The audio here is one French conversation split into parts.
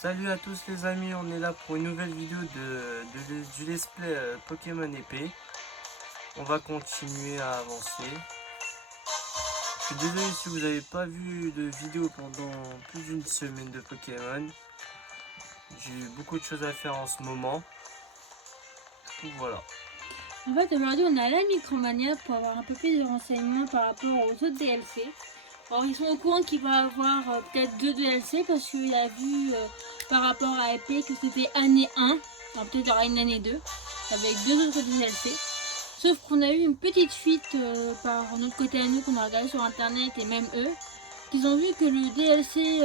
Salut à tous les amis, on est là pour une nouvelle vidéo du let's play Pokémon épée. On va continuer à avancer. Je suis désolé si vous n'avez pas vu de vidéo pendant plus d'une semaine de Pokémon. J'ai eu beaucoup de choses à faire en ce moment. Donc voilà. En fait, aujourd'hui, on est à la Micromania pour avoir un peu plus de renseignements par rapport aux autres DLC. Alors, ils sont au courant qu'il va y avoir peut-être 2 DLC parce qu'il a vu par rapport à Épée que c'était année 1. Alors, peut-être il y aura une année 2 avec 2 autres DLC. Sauf qu'on a eu une petite fuite par notre côté à nous qu'on a regardé sur internet et même eux. Qu'ils ont vu que le DLC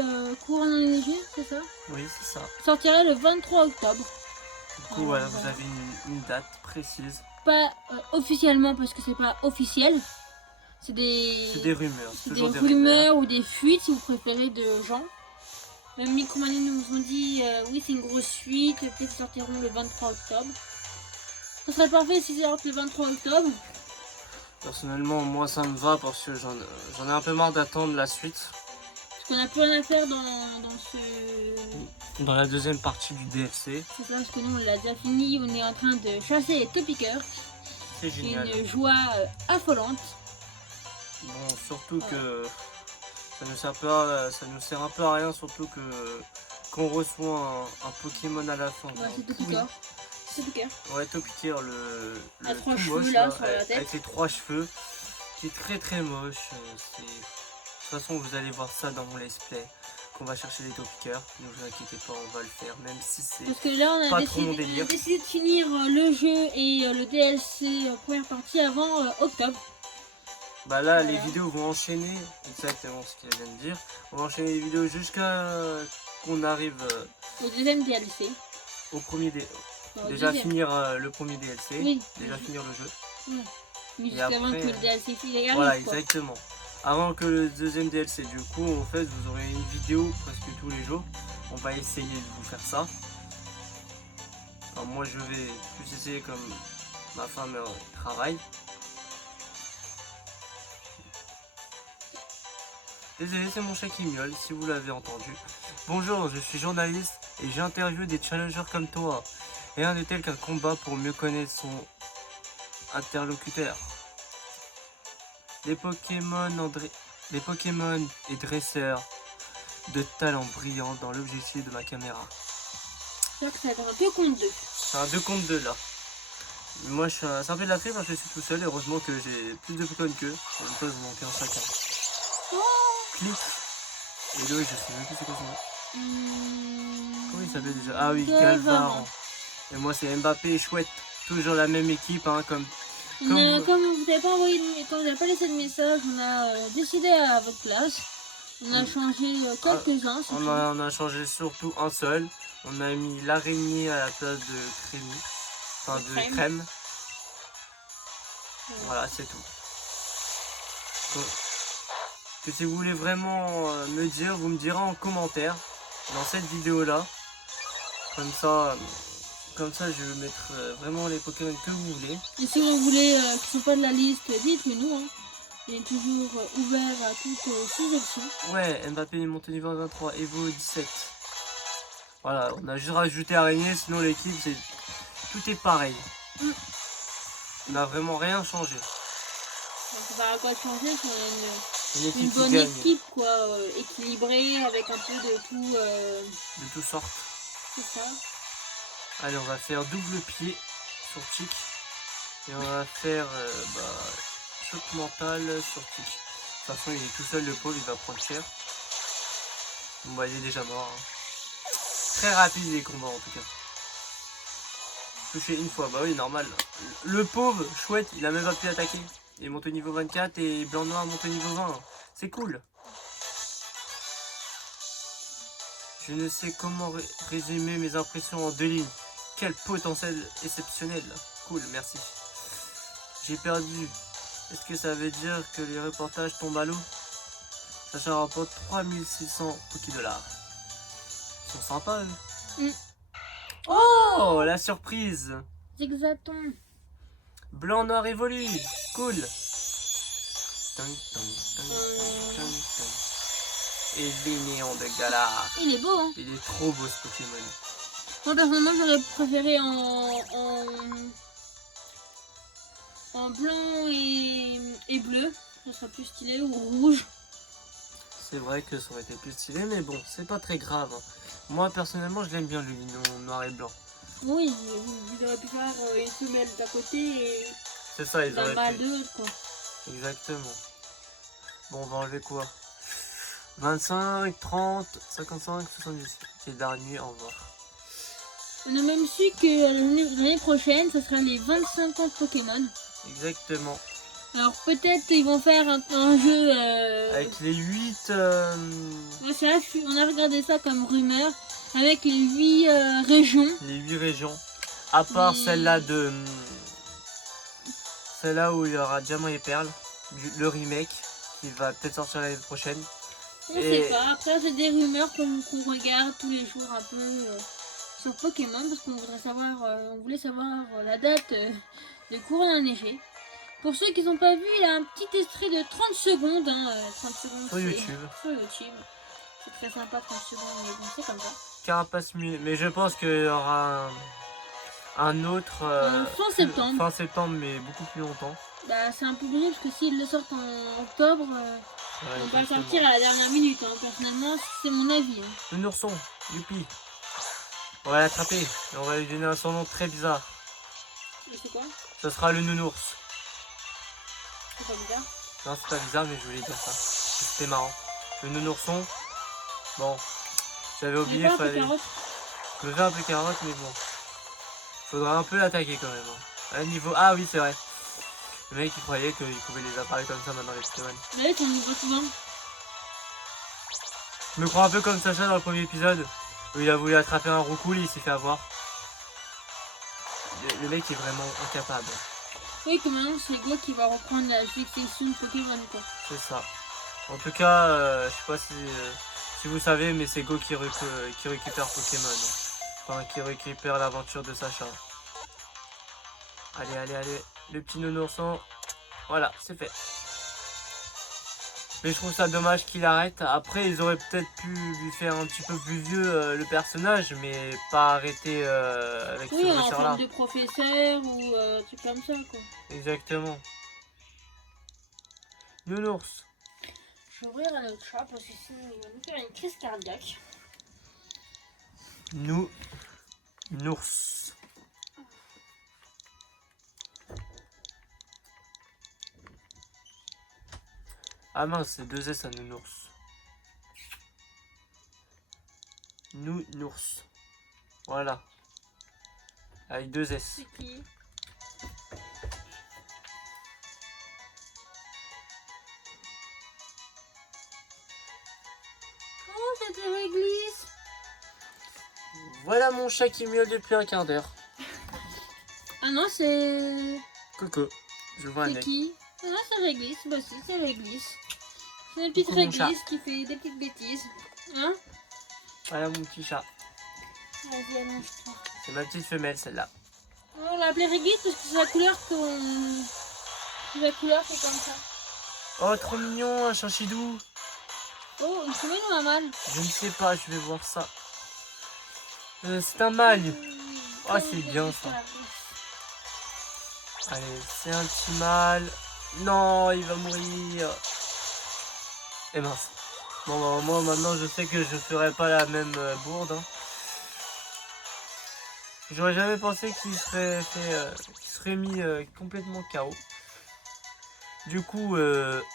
Courant enneigé, c'est ça? Oui, c'est ça. Sortirait le 23 octobre. Du coup, voilà, vous avez une date précise. Pas officiellement parce que c'est pas officiel. C'est des rumeurs. C'est des rumeurs ou des fuites si vous préférez de gens. Même Micromania nous ont dit oui c'est une grosse fuite, peut-être sortiront le 23 octobre. Ça serait parfait si ça sortent le 23 octobre. Personnellement, moi ça me va parce que j'en ai un peu marre d'attendre la suite. Parce qu'on a plus rien à faire dans la deuxième partie du DLC. C'est ça, parce que nous on l'a déjà fini, on est en train de chasser les Topiqueurs. C'est génial. Une joie affolante. Bon, surtout que ça nous sert un peu à rien, surtout que qu'on reçoit un Pokémon à la fin. Ouais, c'est Topiqueur. Topiqueur. Ouais, Topiqueur, le tout moche là, sur la tête. avec les 3 cheveux, qui est très moche. De toute façon, vous allez voir ça dans mon let's play. Qu'on va chercher les Topiqueurs, ne vous inquiétez pas, on va le faire, même si c'est parce que là on a décidé de finir le jeu et le DLC première partie avant octobre. Bah là, voilà. Les vidéos vont enchaîner, exactement ce qu'elle vient de dire, on va enchaîner les vidéos jusqu'à qu'on arrive au deuxième DLC. Au premier DLC. Déjà finir le premier DLC, oui. Déjà finir le jeu. Oui. Mais juste avant que le DLC arrive. Voilà, exactement. Avant que le deuxième DLC, du coup, en fait, vous aurez une vidéo presque tous les jours. On va essayer de vous faire ça. Alors, moi, je vais plus essayer comme ma femme travaille. Désolé, c'est mon chat qui miaule, si vous l'avez entendu. Bonjour, je suis journaliste et j'interviewe des challengers comme toi. Rien n'est tel qu'un combat pour mieux connaître son interlocuteur. Les Pokémon et dresseurs de talent brillant dans l'objectif de ma caméra. C'est que ça va être un 2 contre 2. C'est un 2 contre 2 là. Moi c'est un peu de la triche parce que je suis tout seul. Heureusement que j'ai plus de Pokémon qu'eux. En même temps, je manque un chacun. Oh, clic. Et là, je sais même plus c'est quoi son nom. Comment il s'appelle déjà? Ah oui, Galvaran. Et moi c'est Mbappé et Chouette. Toujours la même équipe, hein, comme vous n'avez pas laissé de message, on a décidé à votre place. On a changé quelques-uns. On a changé surtout un seul. On a mis l'araignée à la place de Crémy. Enfin de crème. Voilà, c'est tout. Donc, que si vous voulez vraiment me dire, vous me direz en commentaire dans cette vidéo là. Comme ça, je vais mettre vraiment les Pokémon que vous voulez. Et si vous voulez qui ne sont pas de la liste, dites-le nous. Hein. Il est toujours ouvert à toutes suggestions. Ouais, Mbappé est monté niveau 23, Evo 17. Voilà, on a juste rajouté araignée, sinon l'équipe, tout est pareil. On n'a vraiment rien changé. Ça va à quoi changer si on a une bonne équipe, quoi, équilibrée, avec un peu de tout. De toutes sortes. C'est ça. Allez, on va faire double pied sur Tic. Et on va faire choc mental sur Tic. De toute façon, il est tout seul, le pauvre, il va prendre cher. Bon, bah, il est déjà mort. Hein. Très rapide les combats en tout cas. Touché une fois, bah oui, normal. Le pauvre, Chouette, il a même pas pu attaquer. Il est monté niveau 24 et Blanc-Noir monté niveau 20. C'est cool. Je ne sais comment résumer mes impressions en 2 lignes. Quel potentiel exceptionnel. Cool, merci. J'ai perdu. Est-ce que ça veut dire que les reportages tombent à l'eau? Sacha rapporte 3600 Pokédollars. Ils sont sympas eux. Oh, la surprise. Zigzaton. Blanc, noir évolue. Cool. Et Vénéon de Galar. Il est beau, hein. Il est trop beau ce Pokémon. Moi, personnellement, j'aurais préféré en blanc et bleu. Ça serait plus stylé, ou rouge. C'est vrai que ça aurait été plus stylé, mais bon, c'est pas très grave. Moi, personnellement, je l'aime bien le Vénéon noir et blanc. Oui, ils auraient pu faire une femelle d'un côté et C'est ça, ils un auraient mâle pu. de l'autre, quoi. Exactement. Bon, on va enlever quoi? 25, 30, 55, 70. C'est le dernier, au revoir. On a même su que l'année prochaine, ce sera les 25 ans de Pokémon. Exactement. Alors peut-être ils vont faire un jeu... Avec les 8... Ouais, c'est vrai, on a regardé ça comme rumeur. Avec les 8 régions. Les 8 régions. À part Mais- celle-là de... Celle-là où il y aura Diamant et Perle. Le remake. Qui va peut-être sortir l'année prochaine. On sait pas. Après, c'est des rumeurs qu'on regarde tous les jours un peu sur Pokémon. Parce qu'on voudrait savoir, on voulait savoir la date de Couronne enneigée. Pour ceux qui n'ont pas vu, il a un petit extrait de 30 secondes. 30 secondes Sur c'est- YouTube. Sur YouTube. C'est très sympa 30 secondes, mais bon, c'est comme ça. Carapace muet. Mais je pense qu'il y aura un autre... Fin septembre. Fin septembre, mais beaucoup plus longtemps. Bah, c'est un peu obligé parce que s'ils le sortent en octobre, Ouais, on va le exactement. sortir à la dernière minute. Personnellement, c'est mon avis. Le nourson. Youpi. On va l'attraper. Et on va lui donner un surnom très bizarre. C'est quoi? Ce sera le nounours. C'est pas bizarre. Non, c'est pas bizarre, mais je voulais dire ça. C'était marrant. Le nounourson. Bon. J'avais oublié, J'ai pas un peu fallait... carotte. Je me fais un peu carotte, mais bon. Faudra un peu l'attaquer quand même. Hein. À niveau... Ah oui, c'est vrai. Le mec, il croyait qu'il pouvait les apparaître comme ça maintenant, les Pokémon. Mais là, on nous voit souvent. Je me crois un peu comme Sacha dans le premier épisode, où il a voulu attraper un roucoule et il s'est fait avoir. Le mec est vraiment incapable. Oui, que maintenant, c'est Go qui va reprendre la succession de Pokémon, quoi. C'est ça. En tout cas, je sais pas si vous savez, mais c'est Go qui récupère Pokémon. Enfin, qui récupère l'aventure de Sacha. Allez, allez, allez. Le petit nounourson. Voilà, c'est fait. Mais je trouve ça dommage qu'il arrête. Après, ils auraient peut-être pu lui faire un petit peu plus vieux le personnage, mais pas arrêter avec Oui, ce en blessure-là. forme de professeur ou truc comme ça, quoi. Exactement. Nounours. Je vais ouvrir un autre chat parce que sinon il va me faire une crise cardiaque. Nours. Ah mince, c'est 2 S à nounours. Nounours. Voilà. Avec 2 S. C'est qui? Oh, c'était réglisse. Voilà mon chat qui miaule depuis un quart d'heure. Ah non, c'est... Coco. Je vois un C'est œil. qui? Ah non, c'est réglisse. Bah si, c'est réglisse. C'est une petite Coucou, mon chat. réglisse qui fait des petites bêtises. Hein? Voilà mon petit chat. Vas-y, allonge-toi. C'est ma petite femelle celle-là. On l'a appelée réglisse parce que c'est la couleur qu'on... C'est la couleur qui est comme ça. Oh trop mignon, un chinchidou. Oh, une femelle ou un mâle? Je ne sais pas, je vais voir ça. C'est un mâle. Ah, c'est bien, ça. Allez, c'est un petit mâle. Non, il va mourir. Et mince. Bon, bah, moi maintenant je sais que je ferai pas la même bourde. Hein. J'aurais jamais pensé qu'il serait mis complètement KO. Du coup,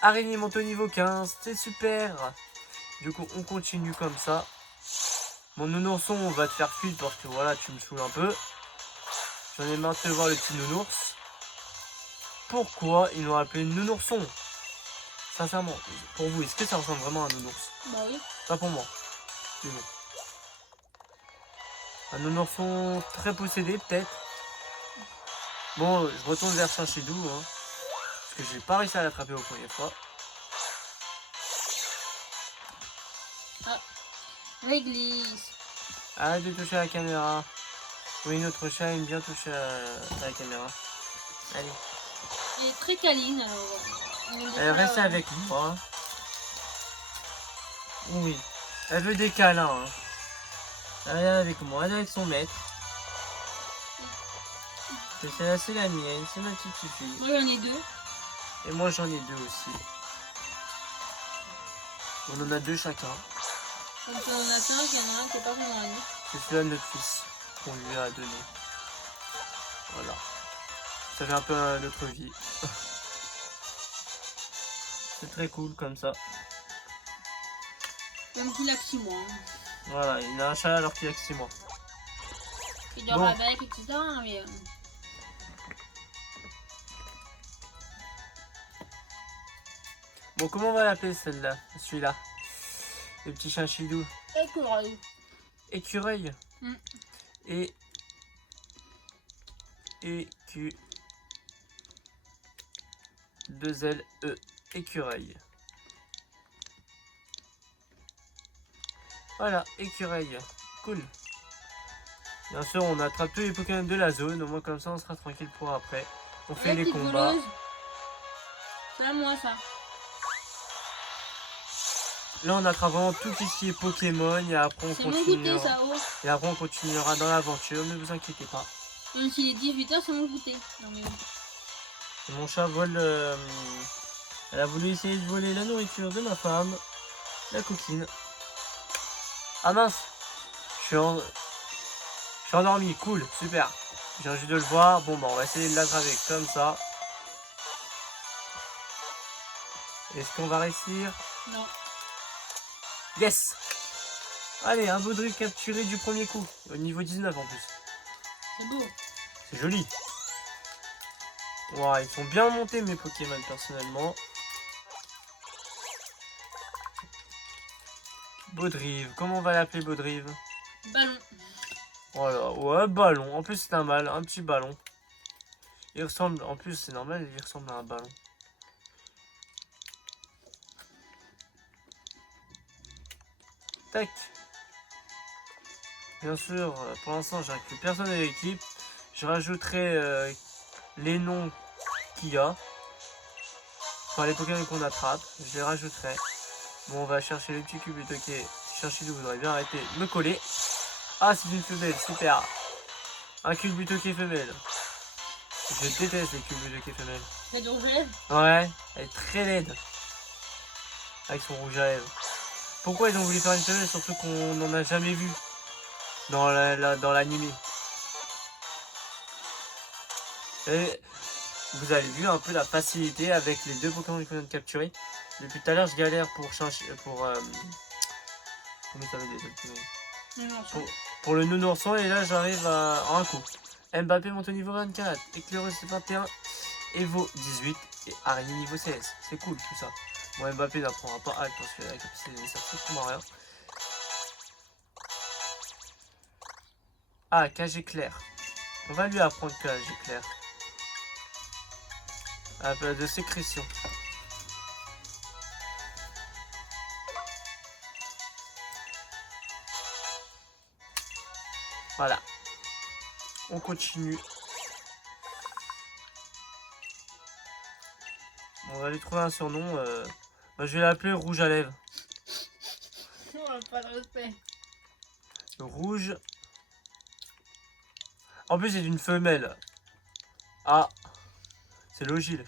araignée monte au niveau 15, c'est super. Du coup, on continue comme ça. Mon nounourson, on va te faire fuir parce que voilà, tu me saoules un peu. J'en ai marre de te voir le petit nounours. Pourquoi ils l'ont appelé nounourson? Sincèrement, pour vous, est-ce que ça ressemble vraiment à un nounours? Bah oui. Pas pour moi. Mais bon. Un nounourson très possédé, peut-être. Bon, je retourne vers Chinchidou, hein. Parce que j'ai pas réussi à l'attraper aux premières fois. Réglisse. Arrête de toucher à la caméra. Oui, notre chat aime bien toucher à la caméra. Allez. Elle est très câline, alors. Elle reste avec moi. Oui. Elle veut des câlins. Hein. Elle est avec moi, elle est avec son maître. C'est la mienne, c'est ma petite fille. Moi j'en ai 2. Et moi j'en ai 2 aussi. On en a 2 chacun. Comme ça on a 5, il y en a un qui est pas qu'on a dit. C'est celui-là de notre fils qu'on lui a donné. Voilà. Ça fait un peu notre vie. C'est très cool comme ça. Même s'il a que 6 mois. Hein. Voilà, il a un chat alors qu'il a que 6 mois. Il dort Bon. avec, etc. Mais Bon, comment on va l'appeler celle-là? Celui-là. Le petit chinchidou. écureuil. Écureuil. Mm. Et... Écu... 2 L E. Écureuil. Voilà, écureuil. Cool. Bien sûr, on attrape tous les Pokémon de la zone. Au moins, comme ça, on sera tranquille pour après. On fait les combats. C'est à moi ça. Là, on attrape vraiment tout ce qui est Pokémon. Et après, on C'est mon goûter continuera. ça, oh. Et après, on continuera dans l'aventure. Ne vous inquiétez pas. Même s'il est 18h, c'est mon goûter. Non mais bon. Et mon chat vole. Elle a voulu essayer de voler la nourriture de ma femme. La coquine. Ah mince. Je suis endormi. Cool. Super. J'ai envie de le voir. Bon, bah, on va essayer de l'attraper comme ça. Est-ce qu'on va réussir? Non. Yes. Allez, un baudric capturé du premier coup. Au niveau 19 en plus. C'est beau. C'est joli. Wow, ils sont bien montés mes Pokémon personnellement. Baudrive. Comment on va l'appeler Baudrive? Ballon. Voilà, ouais, ballon. En plus, c'est un petit ballon. Il ressemble, en plus, c'est normal, il ressemble à un ballon. Tac. Bien sûr, pour l'instant, j'inclus personne de l'équipe. Je rajouterai les noms qu'il y a. Enfin, les Pokémon qu'on attrape, je les rajouterai. Bon, on va chercher le petit Cubutoké. Cherchez vous voudrais bien arrêter de me coller. Ah, c'est une femelle, super. Un Cubutoké femelle. Je déteste les Cubutoké femelles. C'est du rouge à lèvres. Ouais, elle est très laide. Avec son rouge à lèvres. Pourquoi ils ont voulu faire une femelle, surtout qu'on n'en a jamais vu dans l'anime. Et vous avez vu un peu la facilité avec les 2 Pokémon qu'on vient de capturer. Depuis tout à l'heure, je galère pour changer. Comment ça veut dire pour le nounourson, et là j'arrive à un coup. Mbappé monte au niveau 24, Éclaireuse 21, Evo 18 et Araignée niveau 16. C'est cool tout ça. Bon, Mbappé n'apprendra pas Hack parce que avec c'est strictement rien. Ah, cage éclair. On va lui apprendre cage éclair. À la de sécrétion. Voilà. On continue. On va lui trouver un surnom. Bah, je vais l'appeler Rouge à lèvres. Pas de respect. Rouge. En plus, c'est une femelle. Ah. C'est logique.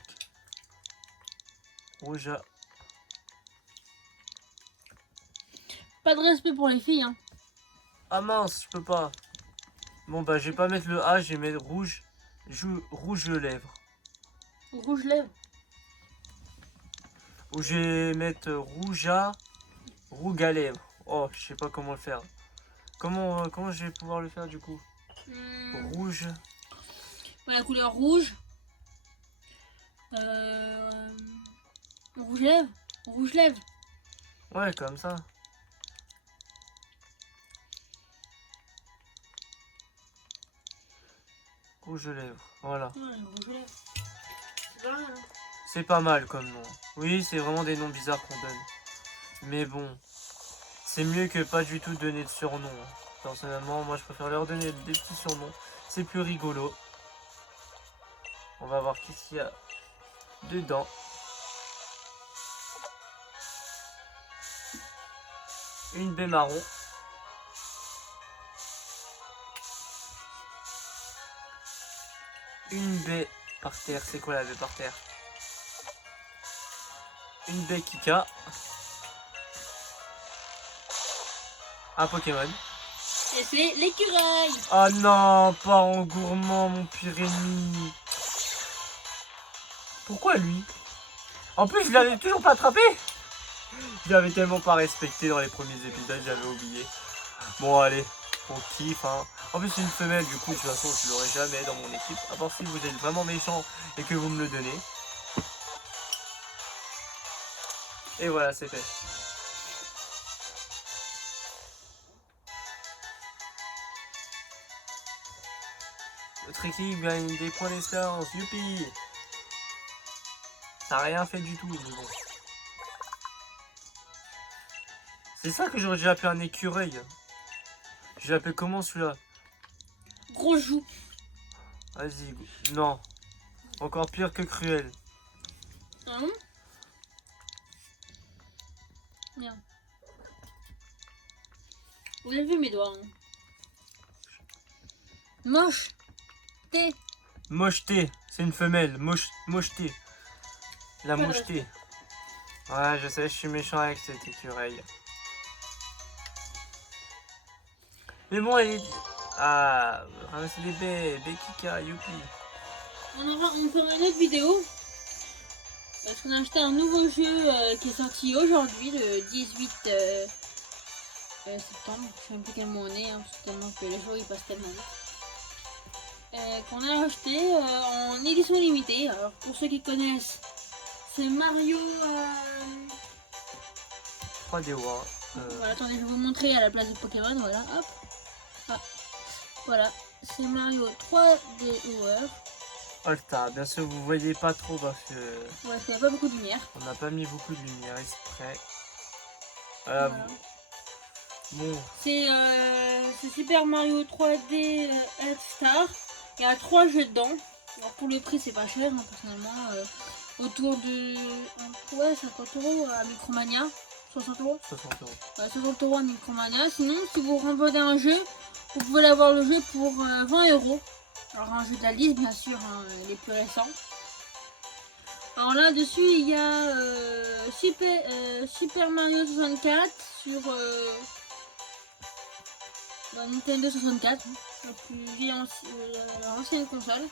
Rouge à... Pas de respect pour les filles, hein. Ah mince, je peux pas. Bon, bah, je vais pas mettre le A, je vais mettre rouge. Rouge lèvres. Rouge lèvres. Ou je vais mettre rouge à... Rouge à lèvres. Oh, je sais pas comment le faire. Comment je vais pouvoir le faire du coup? Rouge. La couleur rouge. Rouge lèvres. Rouge lèvres. Ouais, comme ça. Rouge lèvres, voilà. Ouais, rouge lèvres. C'est pas mal, hein. C'est pas mal comme nom. Oui, c'est vraiment des noms bizarres qu'on donne. Mais bon, c'est mieux que pas du tout donner de surnom. Personnellement, moi je préfère leur donner des petits surnoms. C'est plus rigolo. On va voir qu'est-ce qu'il y a dedans. Une baie marron. Une baie par terre. C'est quoi la baie par terre? Une baie Kika. Un Pokémon. Et c'est l'écureuil. Oh non, parent gourmand, mon pire ennemi. Pourquoi lui? En plus, je l'avais toujours pas attrapé. Je l'avais tellement pas respecté dans les premiers épisodes, j'avais oublié. Bon, allez, on kiffe, hein. En plus, c'est une femelle, du coup, de toute façon, je l'aurai jamais dans mon équipe. À part si vous êtes vraiment méchant et que vous me le donnez. Et voilà, c'est fait. Notre équipe gagne des points d'expérience, youpi! Ça n'a rien fait du tout, mais bon. C'est ça que j'aurais déjà appelé un écureuil. Je l'appelle comment celui-là? Gros joue. Vas-y, non. Encore pire que cruel. Hein? Bien. Vous avez vu mes doigts, hein? Moche. T. Mocheté, c'est une femelle. Mocheté. La Pas de mocheté. Ouais, je sais, je suis méchant avec cet écureuil. Mais bon, elle est... Ah, ramasser des baies, Kika, youpi. On fera une autre vidéo. Parce qu'on a acheté un nouveau jeu qui est sorti aujourd'hui, le 18 septembre. Je sais même plus quel mois on est, hein, parce que tellement que les jours ils passent tellement vite. Qu'on a acheté en édition limitée. Alors pour ceux qui connaissent, c'est Mario... 3D War. Voilà, attendez, je vais vous montrer à la place de Pokémon, voilà, hop. Ah, voilà, c'est Mario 3D World. All-Star, bien sûr, vous voyez pas trop parce que... Ouais, parce qu'il n'y a pas beaucoup de lumière. On n'a pas mis beaucoup de lumière exprès. Voilà. Bon, C'est Super Mario 3D All-Star. Il y a 3 jeux dedans. Alors pour le prix, c'est pas cher, hein, personnellement. Autour de... Ouais, 50 € à Micromania. 60 €. 60 €. 60 € à Micromania. Sinon, si vous revendez un jeu, vous pouvez l'avoir le jeu pour 20 €. Alors un jeu de la liste, bien sûr, hein, les plus récents. Alors là-dessus, il y a Super Mario 64 sur la Nintendo 64, hein, la plus vieille l'ancienne console.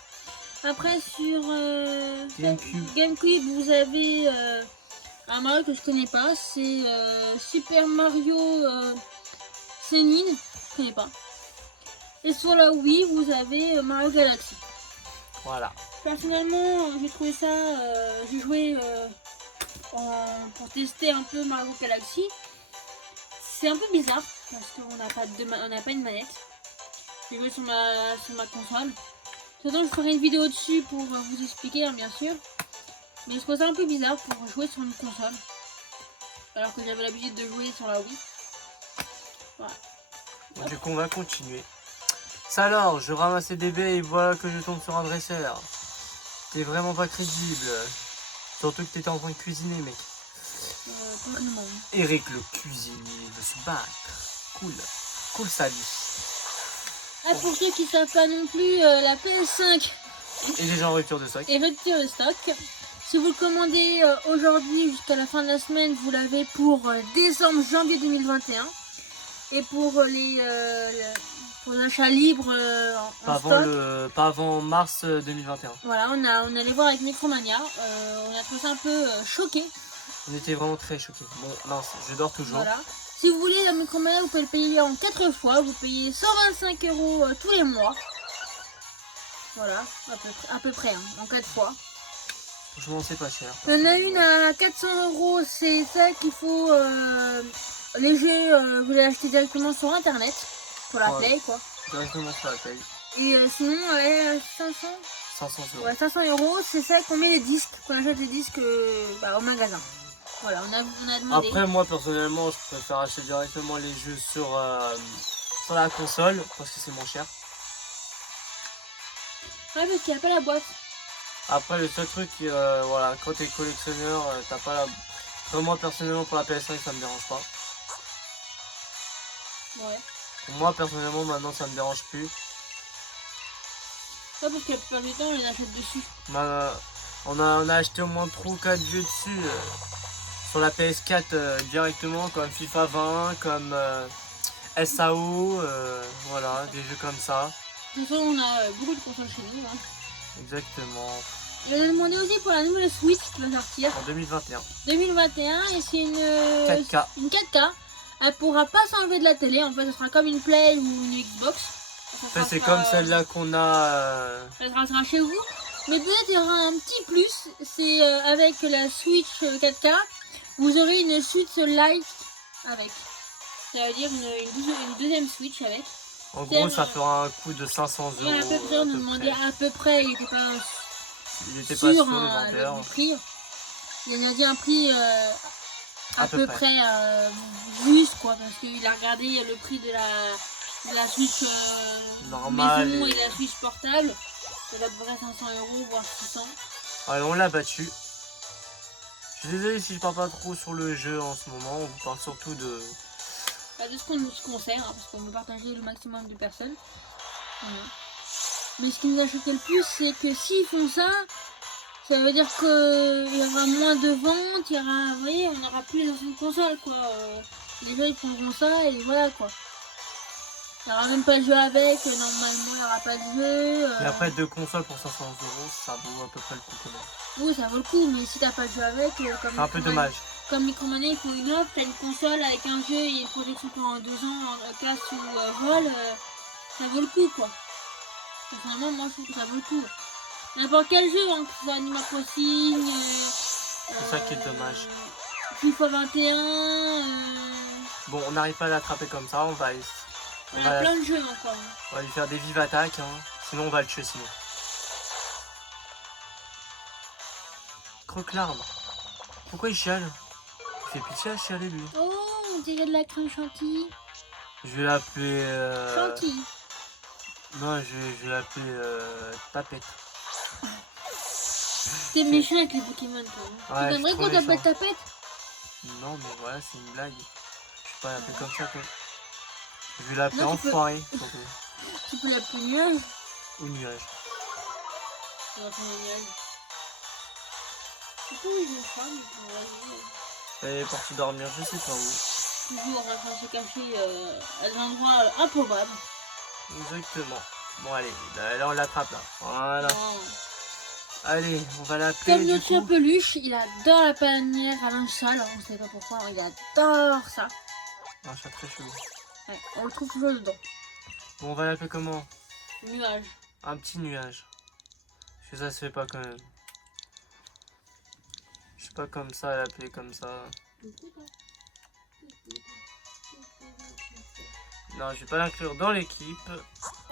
Après, sur GameCube, vous avez un Mario que je connais pas, c'est Super Mario Sunshine, je connais pas. Et sur la Wii, vous avez Mario Galaxy. Voilà. Personnellement, j'ai trouvé ça, j'ai joué pour tester un peu Mario Galaxy. C'est un peu bizarre parce qu'on n'a pas une manette. J'ai joué sur ma console. Sinon, je ferai une vidéo dessus pour vous expliquer, hein, bien sûr. Mais je trouve ça un peu bizarre pour jouer sur une console. Alors que j'avais l'habitude de jouer sur la Wii. Voilà. Bon, du coup, on va continuer. Ça alors, je ramassais des baies et voilà que je tombe sur un dresseur. T'es vraiment pas crédible. Surtout que t'étais en train de cuisiner, mec. Pas vraiment. Eric le cuisinier veut se battre. Cool. Cool sa vie. Ah, pour ceux qui savent pas non plus, la PS5 Et déjà en rupture de stock. est rupture de stock. Si vous le commandez aujourd'hui jusqu'à la fin de la semaine, vous l'avez pour décembre, janvier 2021. Et pour les achats libres Pas avant mars 2021. Voilà, on allait voir avec Micromania. On a trouvé ça un peu choqué. On était vraiment très choqués. Bon, mince, je dors toujours. Voilà. Si vous voulez la Micromania, vous pouvez le payer en 4 fois. Vous payez 125 € tous les mois. Voilà, à peu près, hein, en 4 fois. Franchement, c'est pas cher. Il y en a une à 400 €, c'est ça qu'il faut... les jeux, vous les achetez directement sur internet, pour la Play, quoi. Directement sur la Play. Et sinon, 500 500 €. Ouais, 500 €, c'est ça qu'on met les disques, qu'on achète les disques au magasin. Voilà, on a demandé. Après, moi, personnellement, je préfère acheter directement les jeux sur la console, parce que c'est moins cher. Ouais, parce qu'il n'y a pas la boîte. Après, le seul truc, voilà, quand t'es collectionneur, t'as pas la... Enfin, moi, personnellement, pour la PS5, ça me dérange pas. Ouais. Pour moi, personnellement, maintenant, ça me dérange plus. Ouais, parce que la plupart du temps, on les achète dessus. Bah, on a acheté au moins 3 ou 4 jeux dessus. Sur la PS4 directement, comme FIFA 20, comme SAO, voilà, des jeux comme ça. De toute façon, on a beaucoup de consoles chez nous. Hein. Exactement. J'avais demandé aussi pour la nouvelle Switch qui va sortir. En 2021. 2021 et c'est une 4K. Une 4K. Elle pourra pas s'enlever de la télé. En fait, ce sera comme une Play ou une Xbox. Enfin, c'est comme celle-là qu'on a. Elle sera chez vous. Mais peut-être il y aura un petit plus. C'est avec la Switch 4K. Vous aurez une Switch Lite avec. Ça veut dire une deuxième Switch avec. En gros, ça fera un coût de 500 euros. Et à peu près, on nous demandait à peu près. Il était pas sûr, sûr le vendeur. du prix. Il a dit un prix à peu près juste quoi. Parce qu'il a regardé le prix de la Switch normale maison et de la Switch portable. C'est à peu près 500 euros, voire 600. Allez, on l'a battu. Je suis désolé si je parle pas trop sur le jeu en ce moment. On vous parle surtout de ce qu'on sait, hein, parce qu'on veut partager le maximum de personnes. Voilà. Mais ce qui nous a choqué le plus, c'est que s'ils font ça, ça veut dire qu'il y aura moins de ventes, il y aura, vous voyez, on n'aura plus les anciennes consoles, quoi. Les gens, ils prendront ça et voilà, quoi. Il n'y aura même pas de jeu avec, normalement, il n'y aura pas de jeu. Et après, 2 consoles pour 500 euros, ça vaut à peu près le coup quand même. Oui, ça vaut le coup, mais si t'as pas de jeu avec, comme c'est un peu dommage. Comme Micromania, ils font une offre, t'as une console avec un jeu et une protection pendant 2 ans, casse ou vol, ça vaut le coup, quoi. Personnellement, moi, je trouve que ça vaut le coup. N'importe quel jeu, hein, que ce soit Animal Crossing, c'est ça qui est dommage. FIFA 21, Bon, on n'arrive pas à l'attraper comme ça, on va on a plein de jeux encore. On va lui faire des vives attaques, hein. Sinon on va le tuer sinon. Croque l'arbre. Pourquoi il chiale? Il fait pitié à chialer lui. Oh, on dirait de la crème chantilly. Je vais l'appeler... Chantilly. Non, je vais l'appeler Tapette. T'es méchant avec les Pokémon, toi. Ouais, tu aimerais qu'on t'appelle Tapette? Non, mais voilà, c'est une blague. Je vais pas l'appeler comme ça, quoi. Je vais l'appeler Enfoiré. Tu peux l'appeler Nuage. Ou Nuage. On va faire Nuage. Pourquoi il est femme? Elle est partie dormir, je sais pas où. Toujours en train de se cacher à des endroits improbables. Exactement. Bon, allez, là on l'attrape là. Voilà. Non. Allez, on va l'appeler. Comme notre chien peluche, il adore la panière à linge sale. On sait pas pourquoi, il adore ça. Un chat très chelou. Ouais, on le trouve toujours dedans. Bon, on va l'appeler comment? Nuage. Un petit nuage. Parce que ça se fait pas quand même. Je suis pas comme ça, l'appeler comme ça. Non, je vais pas l'inclure dans l'équipe.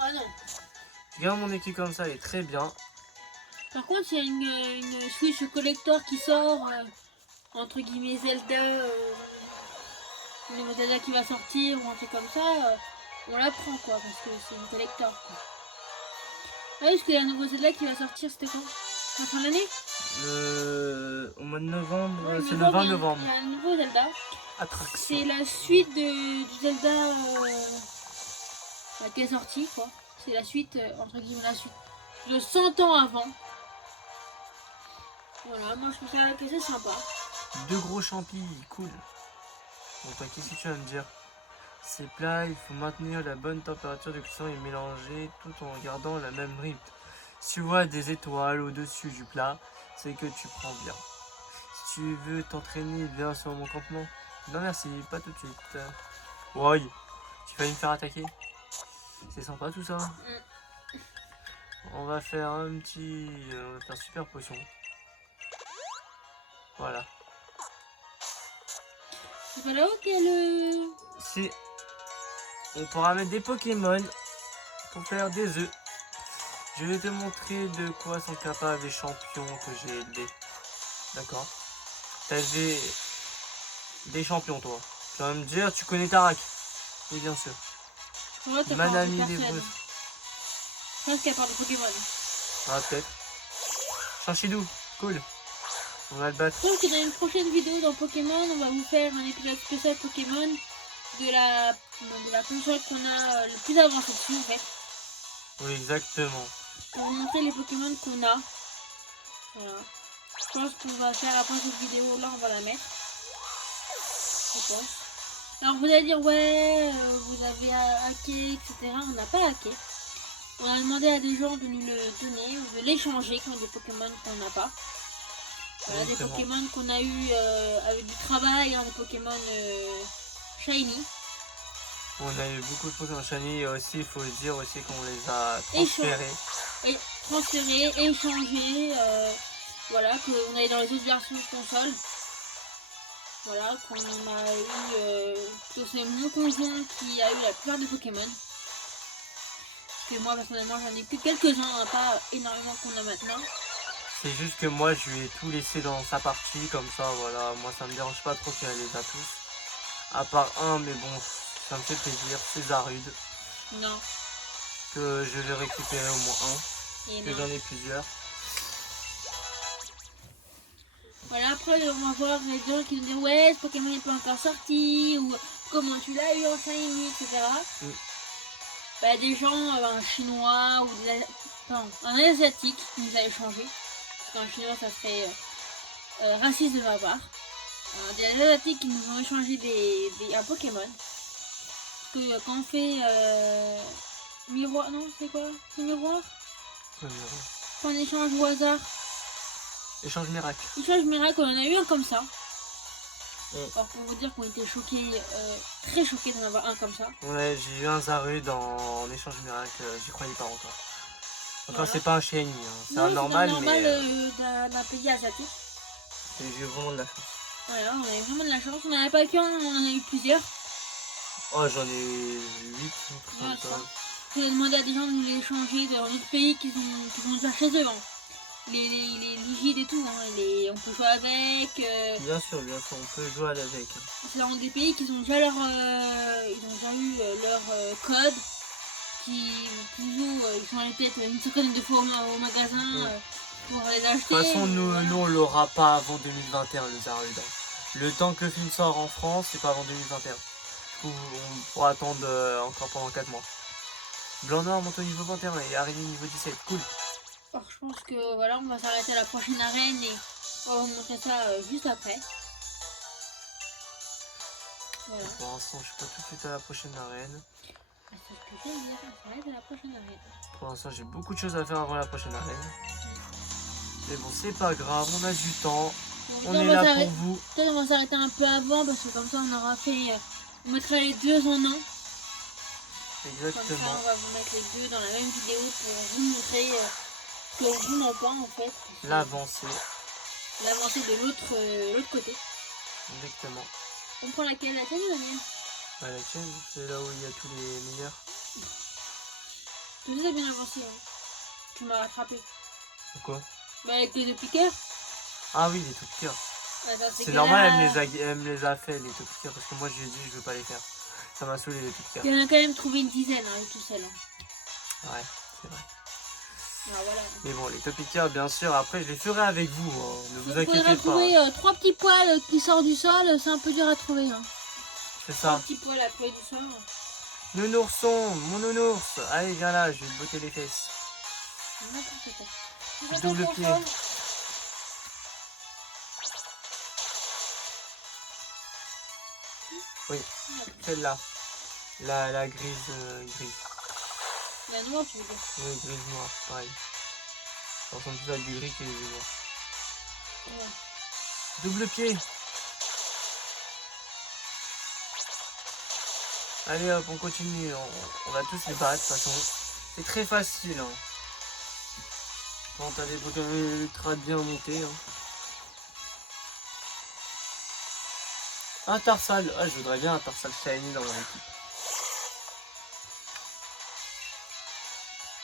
Ah non. Je garde mon équipe comme ça, elle est très bien. Par contre, il y a une Switch Collector qui sort, entre guillemets Zelda, le nouveau Zelda qui va sortir ou un truc comme ça, on la prend quoi, parce que c'est une collector quoi. Ah oui, parce que la nouveau Zelda qui va sortir, c'était quand? La fin de l'année? Au mois de novembre, Ouais, c'est le 20 novembre. Il y a un nouveau Zelda. Attraction. C'est la suite du Zelda qui est sorti quoi. C'est la suite, entre guillemets la suite, de 100 ans avant. Voilà, moi je trouve ça que c'est sympa. 2 gros champis, cool. Bon, bah, qu'est-ce que tu vas me dire? Ces plats, il faut maintenir la bonne température de cuisson et mélanger tout en gardant la même rythme. Si tu vois des étoiles au-dessus du plat, c'est que tu prends bien. Si tu veux t'entraîner, viens sur mon campement. Non merci, pas tout de suite. Ouais, tu vas me faire attaquer. C'est sympa tout ça. On va faire un petit... on va faire super potion. Voilà. C'est pas là-haut qu'il y a le... Si on pourra mettre des Pokémon pour faire des œufs. Je vais te montrer de quoi sont capables les champions que j'ai élevés. D'accord? T'avais des champions toi. Tu vas me dire, tu connais Tarak? Oui bien sûr. Ouais, Manami des Brutes. Je pense qu'elle parle de Pokémon. Ah peut-être. Chanchidou, cool. On va le battre. Je pense que dans une prochaine vidéo dans Pokémon, on va vous faire un épisode spécial Pokémon de la de la console qu'on a le plus avancé dessus en fait. Oui, exactement. Pour vous montrer les Pokémon qu'on a. Voilà. Je pense qu'on va faire après cette vidéo là, on va la mettre. Je pense. Alors vous allez dire ouais, vous avez hacké, etc. On n'a pas hacké. On a demandé à des gens de nous le donner ou de l'échanger contre des Pokémon qu'on n'a pas. Voilà, des Exactement. Pokémon qu'on a eu avec du travail, hein, des Pokémon shiny. On a eu beaucoup de Pokémon shiny et aussi, il faut dire aussi qu'on les a transférés. Et transférés, échangés. Voilà, qu'on a eu dans les autres versions de console. Voilà, qu'on a eu. Plutôt c'est mon conjoint qui a eu la plupart des Pokémon. Parce que moi personnellement j'en ai que quelques-uns, hein, pas énormément qu'on a maintenant. C'est juste que moi je lui ai tout laissé dans sa partie, comme ça voilà, moi ça me dérange pas trop qu'elle les a tous. À part un, mais bon, ça me fait plaisir, c'est Zarude. Non. Que je vais récupérer au moins un, Et que non. j'en ai plusieurs. Voilà, après on va voir les gens qui nous disent ouais ce Pokémon n'est pas encore sorti, ou comment tu l'as eu en 5 minutes, etc. Bah, des gens, un chinois ou un asiatique qui nous a échangé. Parce qu'un chinois ça serait raciste de ma part. Des asiatiques qui nous ont échangé un Pokémon. Parce que quand on fait miroir, non c'est quoi? C'est miroir? Quand on échange au hasard. Échange miracle. Échange miracle, on en a eu un comme ça. Alors pour vous dire qu'on était choqués, très choqués d'en avoir un comme ça. Ouais, j'ai eu un Zarude en échange miracle, j'y croyais pas encore. Enfin, Voilà. c'est pas un shiny, hein. C'est un normal, mais d'un pays asiatique. j'ai eu vraiment de la chance. Voilà, on avait vraiment de la chance. On n'en avait pas qu'un, on en a eu plusieurs. Oh, j'en ai 8. Ouais, ça. On a demandé à des gens de nous les échanger dans d'autres pays qui sont déjà chez eux. Hein. Les ligides et tout, hein. On peut jouer avec. Bien sûr, on peut jouer avec. C'est dans des pays qui ont déjà ils ont déjà eu leur code. Ils sont allés peut-être une certaine de fois au magasin pour les acheter. De toute façon, nous, voilà. on l'aura pas avant 2021, le Zarude. Le temps que le film sort en France, c'est pas avant 2021. Du coup, on pourra attendre encore pendant 4 mois. Blanc Noir monte au niveau 21 et arrivé au niveau 17. Cool. Alors, je pense que voilà, on va s'arrêter à la prochaine arène et on va vous montrer ça juste après. Voilà. Pour l'instant, je suis pas tout de suite à la prochaine arène. C'est ce que j'aime dire, on s'arrête à la prochaine arène. Pour l'instant, j'ai beaucoup de choses à faire avant la prochaine arène. Mais bon, c'est pas grave, on a du temps. On est là pour vous. Peut-être on va s'arrêter un peu avant parce que comme ça on aura fait. On mettra les deux en un. Exactement. Comme ça on va vous mettre les deux dans la même vidéo pour vous montrer ce que vous n'avez pas en fait. L'avancée. L'avancée de l'autre côté. Exactement. On prend laquelle? La tienne ou la mienne? Bah, la tienne, c'est là où il y a tous les meilleurs. Tu nous as bien avancé, hein. Tu m'as rattrapé. Pourquoi? Bah avec les deux piqueurs. Ah oui, les tout piqueurs. C'est normal, elle me les a fait, les tout piqueurs, parce que moi je lui ai dit je veux pas les faire. Ça m'a saoulé les tout piqueurs. Il y en a quand même trouvé une dizaine, hein, tout seul. Hein. Ouais, c'est vrai. Ah, voilà. Mais bon, les top piqueurs, bien sûr, après je les ferai avec vous, hein. Ne vous inquiétez pas. Trouver 3 petits poils qui sortent du sol, c'est un peu dur à trouver. Hein. C'est ça. 3 petits poils à trouver du sol. Nounourson, mon nounours. Allez, viens là, je vais te botter les fesses. Double pied. Oui, celle-là. La grise. La noire, tu veux dire? Oui, grise noire, pareil. Ça ressemble plus à du gris que du noir. Ouais. Double pied. Allez hop, on continue. On va tous les battre de toute façon. C'est très facile. Hein. Quand t'as des Pokémon ultra bien montés. Hein. Un Tarsal. Ah, je voudrais bien un Tarsal shiny dans mon équipe.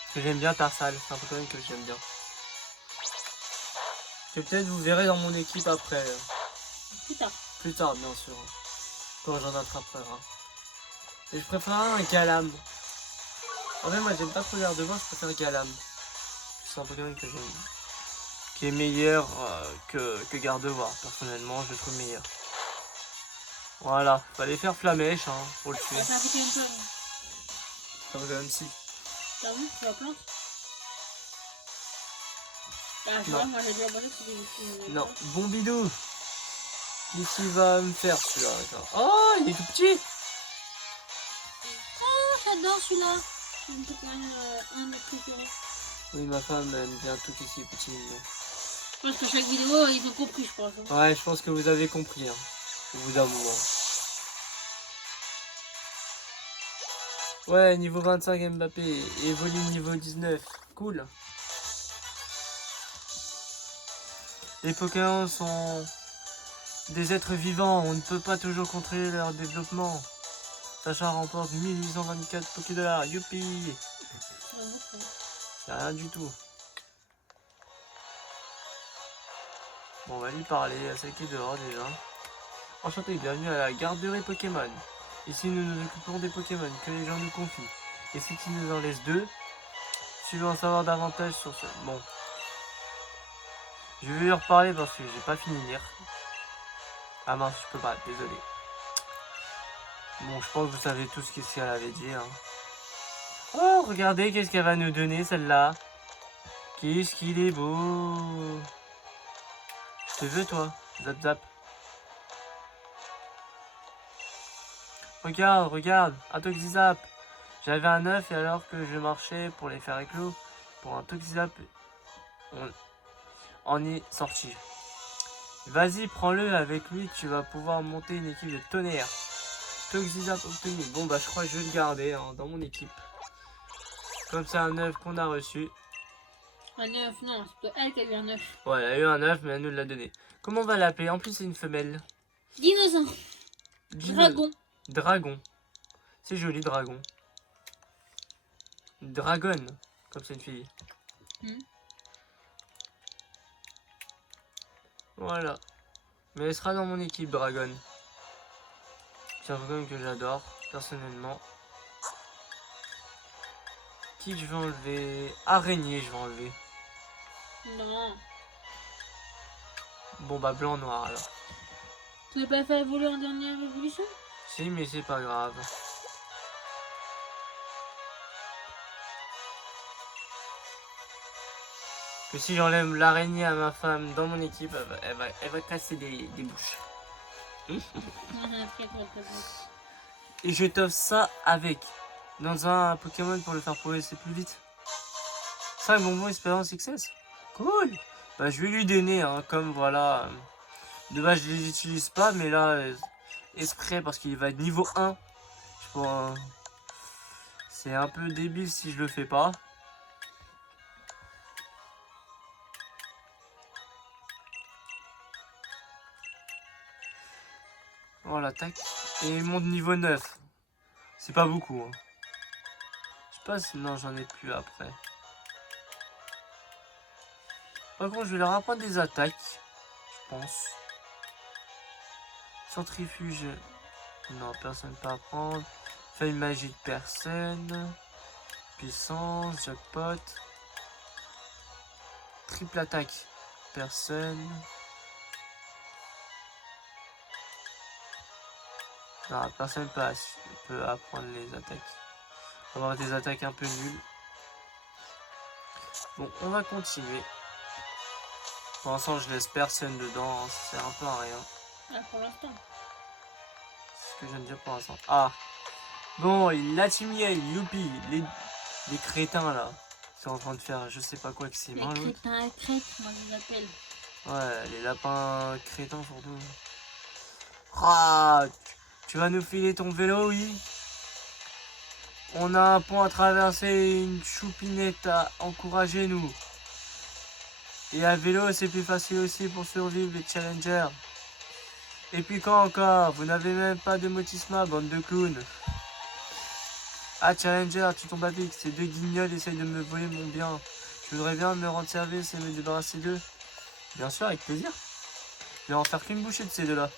Parce que j'aime bien Tarsal. C'est un Pokémon que j'aime bien. Que peut-être vous verrez dans mon équipe après. Plus tard. Plus tard, bien sûr. Quand j'en attraperai un. Et je préfère un Galam. En fait, moi j'aime pas trop l'air de voix, je préfère Galam. C'est un Pokémon que j'aime. Qui est meilleur que Gardevoir. Personnellement, je le trouve meilleur. Voilà, fallait faire Flamèche hein, pour le tuer. Bah, ça fait quand même peur. Ça va quand même si. T'as vu, tu la plantes. Ah, je Non. vois, moi j'ai déjà pensé que c'était Non, bon bidou. Qu'est-ce qu'il va me faire celui-là? Oh, il est tout petit. Oh, j'adore celui-là. C'est peut-être un de mes préférés. Oui, ma femme aime bien tout ce qui est petit mignon. Je pense que chaque vidéo, ils ont compris, je pense. Hein. Ouais, je pense que vous avez compris, hein, au bout d'un moment. Ouais, niveau 25 Mbappé, évolue niveau 19, cool. Les Pokémon sont des êtres vivants, on ne peut pas toujours contrôler leur développement. Sacha remporte 1824 Pokédollars, youpi! C'est rien du tout. Bon, on va lui parler, à celle qui est dehors déjà. Enchanté, bienvenue à la garderie Pokémon. Ici, nous nous occupons des Pokémon que les gens nous confient. Et si tu nous en laisses 2, tu veux en savoir davantage sur ce... Bon. Je vais lui reparler parce que j'ai pas fini de lire. Ah mince, je peux pas, désolé. Bon, je pense que vous savez tout ce qu'elle avait dit. Hein. Oh, regardez, qu'est-ce qu'elle va nous donner, celle-là. Qu'est-ce qu'il est beau. Je te veux, toi. Zap, zap. Regarde, regarde, un Toxizap. J'avais un œuf et alors que je marchais pour les faire éclore, pour un Toxizap, on en est sorti. Vas-y, prends-le, avec lui, tu vas pouvoir monter une équipe de tonnerre. Toxizap obtenu. Bon, bah, je crois que je vais le garder hein, dans mon équipe. Comme c'est un œuf qu'on a reçu. Un œuf, non, c'est plutôt elle qui a eu un œuf. Ouais, elle a eu un œuf, mais elle nous l'a donné. Comment on va l'appeler? En plus, c'est une femelle. Dinosaure. Dragon. Dragon. C'est joli, dragon. Dragon, comme c'est une fille. Voilà. Mais elle sera dans mon équipe, Dragon. C'est un Pokémon que j'adore, personnellement. Qui je vais enlever? Araignée, je vais enlever. Non. Bon, bah, blanc-noir, alors. Tu n'as pas fait évoluer en dernière évolution? Si, mais c'est pas grave. Que si j'enlève l'araignée à ma femme dans mon équipe, elle va casser des bouches. Et je t'offre ça avec. Dans un Pokémon pour le faire progresser plus vite. 5 bonbons expérience XS. Cool. Bah je vais lui donner, hein, comme voilà. De base je les utilise pas, mais là, exprès parce qu'il va être niveau 1. C'est un peu débile si je le fais pas. Voilà, tac. Et il monte niveau 9. C'est pas beaucoup. Hein. Je sais pas si... Non, j'en ai plus après. Par contre, je vais leur apprendre des attaques. Je pense. Centrifuge. Non, personne peut apprendre. Feuille magique, personne. Puissance, jackpot. Triple attaque, personne. Non, personne peut apprendre les attaques. On va avoir des attaques un peu nulles. Bon, on va continuer. Pour l'instant, je laisse personne dedans. Hein, ça sert un peu à rien. Ah, pour l'instant. C'est ce que je viens de dire pour l'instant. Ah. Bon, la Timiel, youpi. Les crétins, là. Ils sont en train de faire je sais pas quoi que c'est. Les crétins à crête, moi je les appelle. Ouais, les lapins crétins surtout. Ah, tu vas nous filer ton vélo, oui? On a un pont à traverser, une choupinette à encourager nous. Et à vélo, c'est plus facile aussi pour survivre les challengers. Et puis quand encore? Vous n'avez même pas de motisma, bande de clowns. Ah, challenger, tu tombes à pic. Ces deux guignols essayent de me voler mon bien. Je voudrais bien me rendre service et me débarrasser d'eux. Bien sûr, avec plaisir. Je vais en faire qu'une bouchée de ces deux-là.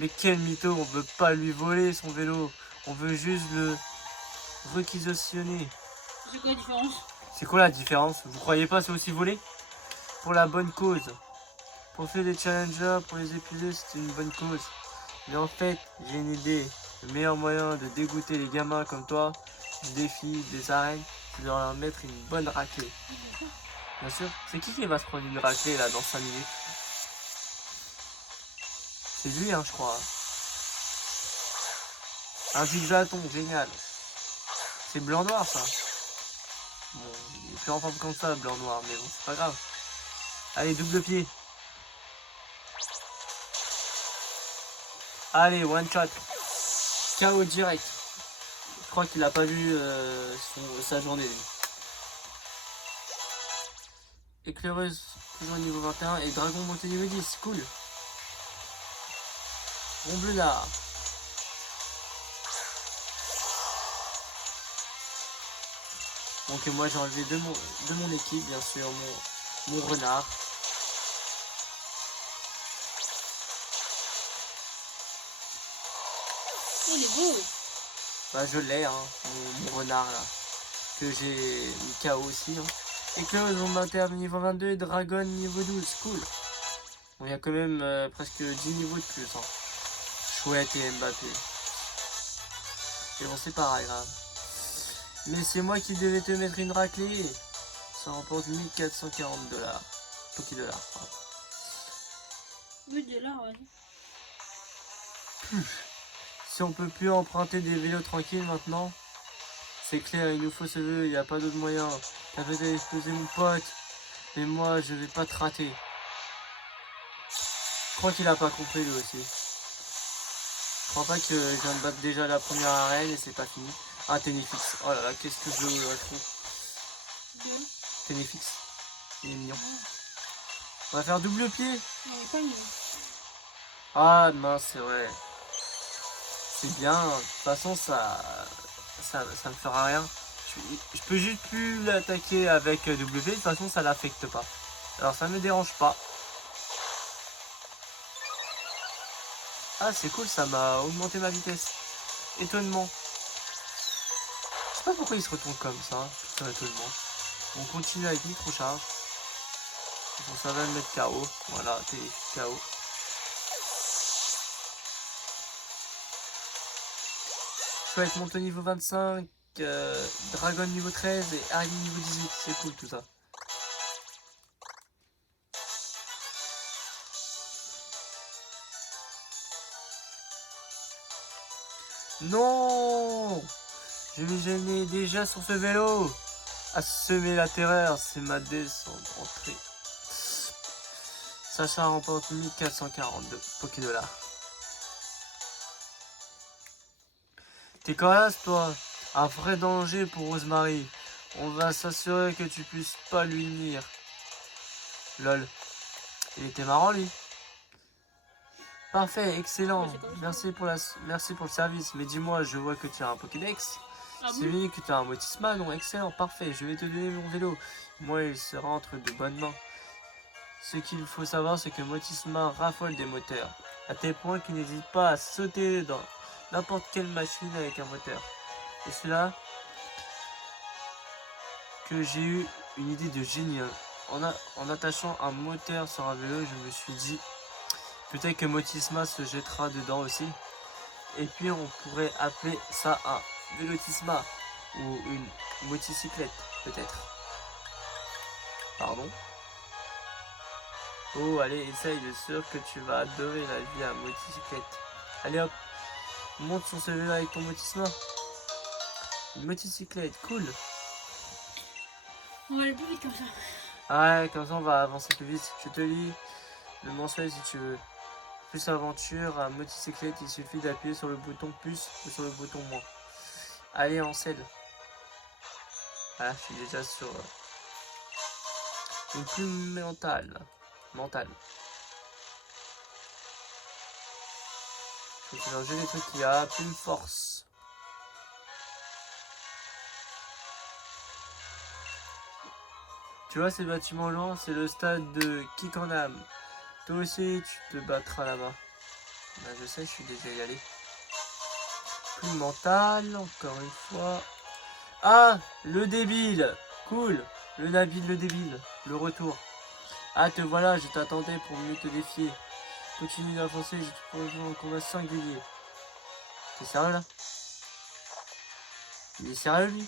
Mais quel mytho, on veut pas lui voler son vélo. On veut juste le réquisitionner. C'est quoi la différence? C'est quoi la différence? Vous croyez pas c'est aussi voler? Pour la bonne cause. Pour faire des challengers, pour les épuiser, c'était une bonne cause. Mais en fait, j'ai une idée. Le meilleur moyen de dégoûter les gamins comme toi, du défi, des arènes, c'est de leur mettre une bonne raclée. Bien sûr. C'est qui va se prendre une raclée là dans 5 minutes? C'est lui, hein, je crois. Un zigzaton, génial. C'est blanc-noir, ça. Bon, il est plus en forme comme ça, blanc-noir, mais bon, c'est pas grave. Allez, double pied. Allez, one shot. KO direct. Je crois qu'il a pas vu sa journée. Lui. Éclaireuse, toujours niveau 21. Et dragon monté niveau 10. Cool. Bon là. Donc moi j'ai enlevé de mon équipe, bien sûr, mon renard. Oh, il est beau. Bah je l'ai, hein, mon renard là. Que j'ai mis KO aussi. Hein. Éclaireuse monté niveau 22 et dragon niveau 12. Cool. Bon, il y a quand même presque 10 niveaux de plus. Hein. Chouette et Mbappé. Et bon, c'est pas grave. Mais c'est moi qui devais te mettre une raclée. Ça remporte 1440 dollars. Poké dollars. 8 dollars, ouais. Si on peut plus emprunter des vélos tranquilles maintenant, c'est clair, il nous faut ce vœu, il n'y a pas d'autre moyen. T'as fait exploser mon pote, mais moi je vais pas te rater. Je crois qu'il a pas compris lui aussi. Je crois pas que je viens de battre déjà la première arène et c'est pas fini. Ah, Ténéfix. Oh là là, qu'est-ce que je le trouve. Ténéfix. Il est mignon. On va faire double pied. Non, il est pas mignon. Ah mince, c'est vrai. C'est bien. De toute façon, ça me fera rien. Je peux juste plus l'attaquer avec double pied. De toute façon, ça l'affecte pas. Alors, ça me dérange pas. Ah, c'est cool, ça m'a augmenté ma vitesse. Étonnement. Je sais pas pourquoi il se retourne comme ça, putain étonnement. On continue avec Nitro-Charge. Bon, ça va le mettre KO. Voilà, t'es KO. Chouette, monte au niveau 25. Dragon niveau 13 et Harry niveau 18. C'est cool tout ça. Non! Je vais gêner déjà sur ce vélo. À semer la terreur, c'est ma descente entrée. Sacha remporte 1442 Poké dollars. T'es coriace toi, un vrai danger pour Rosemary. On va s'assurer que tu puisses pas lui nuire. Lol. Il était marrant lui. Parfait, excellent. Merci pour le service. Mais dis-moi, je vois que tu as un Pokédex. Ah C'est bon? vrai que tu as un Motisma, non? Excellent, parfait. Je vais te donner mon vélo. Moi, il sera entre de bonnes mains. Ce qu'il faut savoir, c'est que Motisma raffole des moteurs. À tel point qu'il n'hésite pas à sauter dans n'importe quelle machine avec un moteur. Et c'est là que j'ai eu une idée de génie. En attachant un moteur sur un vélo, je me suis dit peut-être que Motisma se jettera dedans aussi. Et puis on pourrait appeler ça un vélotisma ou une motocyclette peut-être. Pardon. Oh allez, essaye, je suis sûr que tu vas adorer la vie à motocyclette. Allez hop, monte sur ce vélo avec ton motisma. Une motocyclette, cool. On va aller plus vite comme ça. Ouais, comme ça on va avancer plus vite. Je te lis le mensuel si tu veux. Plus aventure, à motocyclette, il suffit d'appuyer sur le bouton plus ou sur le bouton moins. Allez, en cède. Voilà, je suis déjà sur une plume mentale. Je vais mélanger les trucs qu'il y a. Plume force. Tu vois ces bâtiments lents, c'est le stade de Kikanam. Toi aussi, tu te battras là-bas. Bah, je sais, je suis déjà y allé. Plume mentale, encore une fois. Ah, le débile. Cool. Le Nabil, le débile. Le retour. Ah, te voilà, je t'attendais pour mieux te défier. Continue d'avancer, je te rejoins en combat singulier. T'es sérieux là? Il est sérieux lui?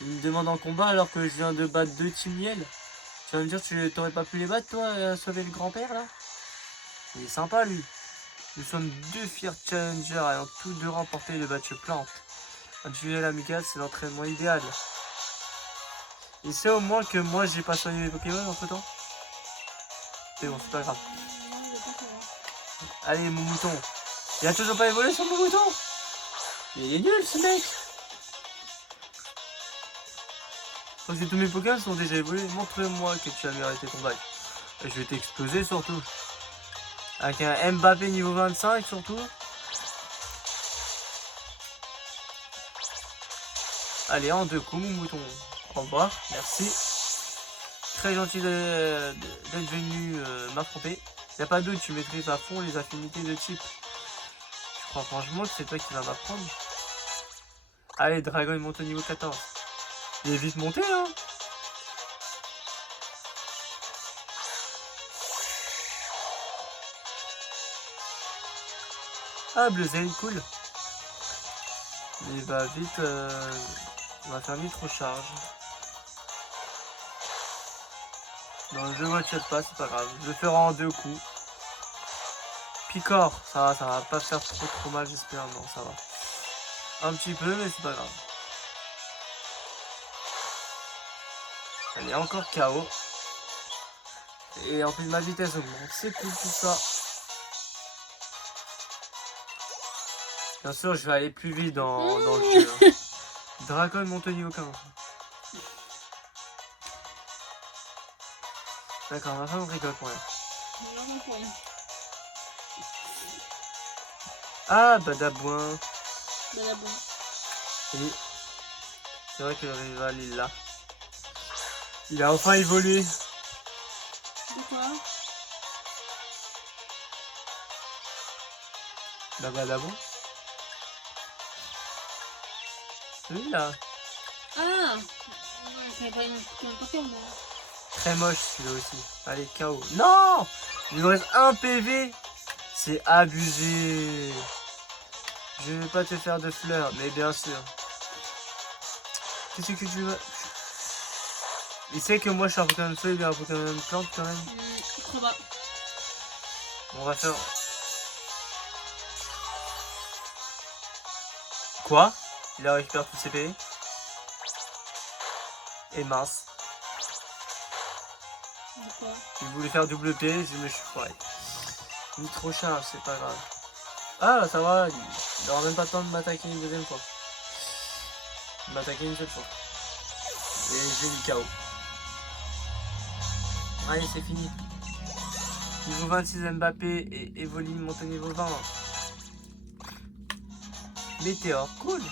Il me demande en combat alors que je viens de battre 2 Team Yell. Tu vas me dire que tu t'aurais pas pu les battre toi et sauver le grand-père là? Il est sympa lui. Nous sommes 2 fiers challengers ayant tous 2 remporté le match plante. Un duel amical, c'est l'entraînement idéal. Il sait au moins que moi j'ai pas soigné mes Pokémon entre temps. C'est bon, c'est pas grave. Allez mon mouton. Il a toujours pas évolué sur mon mouton. Il est nul ce mec. Parce que tous mes Pokémon sont déjà évolués. Montre-moi que tu as mérité ton bac. Et je vais t'exploser surtout. Avec un Mbappé niveau 25 surtout. Allez, en 2 coups, mon mouton. Au revoir, merci. Très gentil d'être venu m'affronter. Y a pas doute, tu maîtrises à fond les affinités de type. Je crois franchement que c'est toi qui vas m'apprendre. Allez, Dragon, il monte au niveau 14. Il est vite monté, hein. Ah, Bleuzel, cool. Il va vite... on va faire vite recharge. Dans le jeu, moi, je pas, c'est pas grave. Je le ferai en 2 coups. Picor, ça va pas faire trop mal, j'espère. Non, ça va. Un petit peu, mais c'est pas grave. Elle est encore KO. Et en plus, ma vitesse augmente. C'est cool tout ça. Bien sûr, je vais aller plus vite dans le jeu. Hein. Dragon monte au niveau 40. D'accord, ma femme rigole pour rien. Ah, Badabouin. Badabouin. Oui. C'est vrai que le rival, il l'a. Il a enfin évolué. De quoi? Bah, Badabouin. Celui-là. Ah! C'est pas une Pokémon, moi. Très moche celui-là aussi. Allez, KO. Non! Il me reste 1 PV. C'est abusé. Je vais pas te faire de fleurs, mais bien sûr. Qu'est-ce que tu veux? Il sait que moi je suis un Pokémon feu, il est un Pokémon plante quand même. Je crois pas. On va faire... Quoi? Il a récupéré tous ses PV. Et mince. Pourquoi? Il voulait faire double P, je me suis foiré. Nitro charge, c'est pas grave. Ah, ça va, il aura même pas le temps de m'attaquer une deuxième fois. Il m'attaquer une seule fois. Et j'ai mis KO. Allez, c'est fini. Niveau 26 Mbappé et Evoli monte au niveau 20. Météore, cool.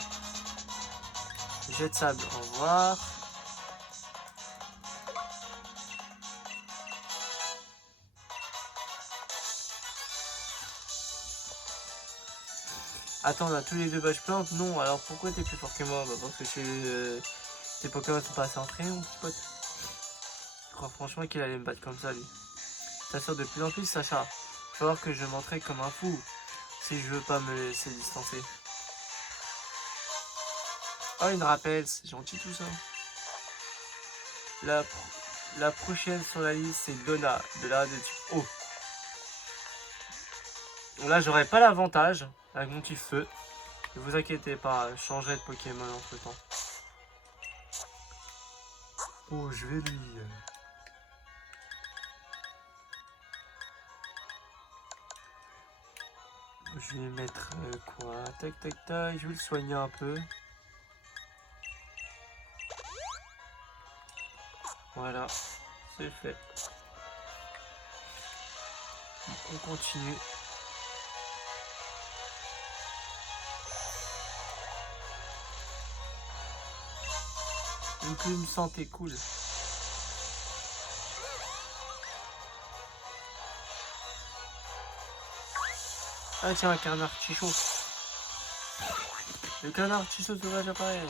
Jet de sable, au revoir. Attends, on a tous les 2 badges plantes? Non, alors pourquoi t'es plus fort que moi? Bah parce que tes Pokémon sont pas assez entraînés, mon petit pote. Je crois franchement qu'il allait me battre comme ça, lui. T'assures de plus en plus, Sacha. Il va falloir que je m'entraîne comme un fou si je veux pas me laisser distancer. Oh, une rappel, c'est gentil tout ça. La prochaine sur la liste, c'est Donna, de la de type O. Là, j'aurai pas l'avantage avec mon petit feu. Ne vous inquiétez pas, je changerai de Pokémon entre temps. Oh, je vais lui. Je vais mettre quoi? Tac, tac, tac. Je vais le soigner un peu. Voilà, c'est fait. On continue. Une plume santé, cool. Ah tiens, un canard chichot. Le canard chichot sauvage apparaît.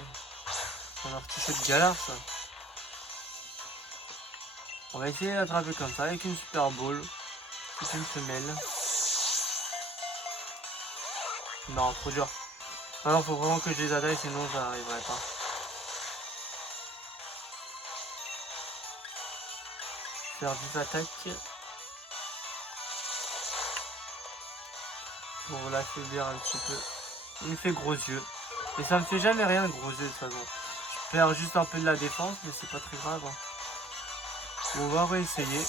Canard chichot de galère ça. On va essayer d'attraper comme ça avec une super ball. C'est une femelle. Non, trop dur. Alors faut vraiment que je les attaque, sinon j'arriverai pas. Faire 10 attaques. Pour l'affaiblir un petit peu. Il me fait gros yeux. Et ça me fait jamais rien gros yeux de toute façon. Je perds juste un peu de la défense, mais c'est pas très grave. Hein. On va réessayer.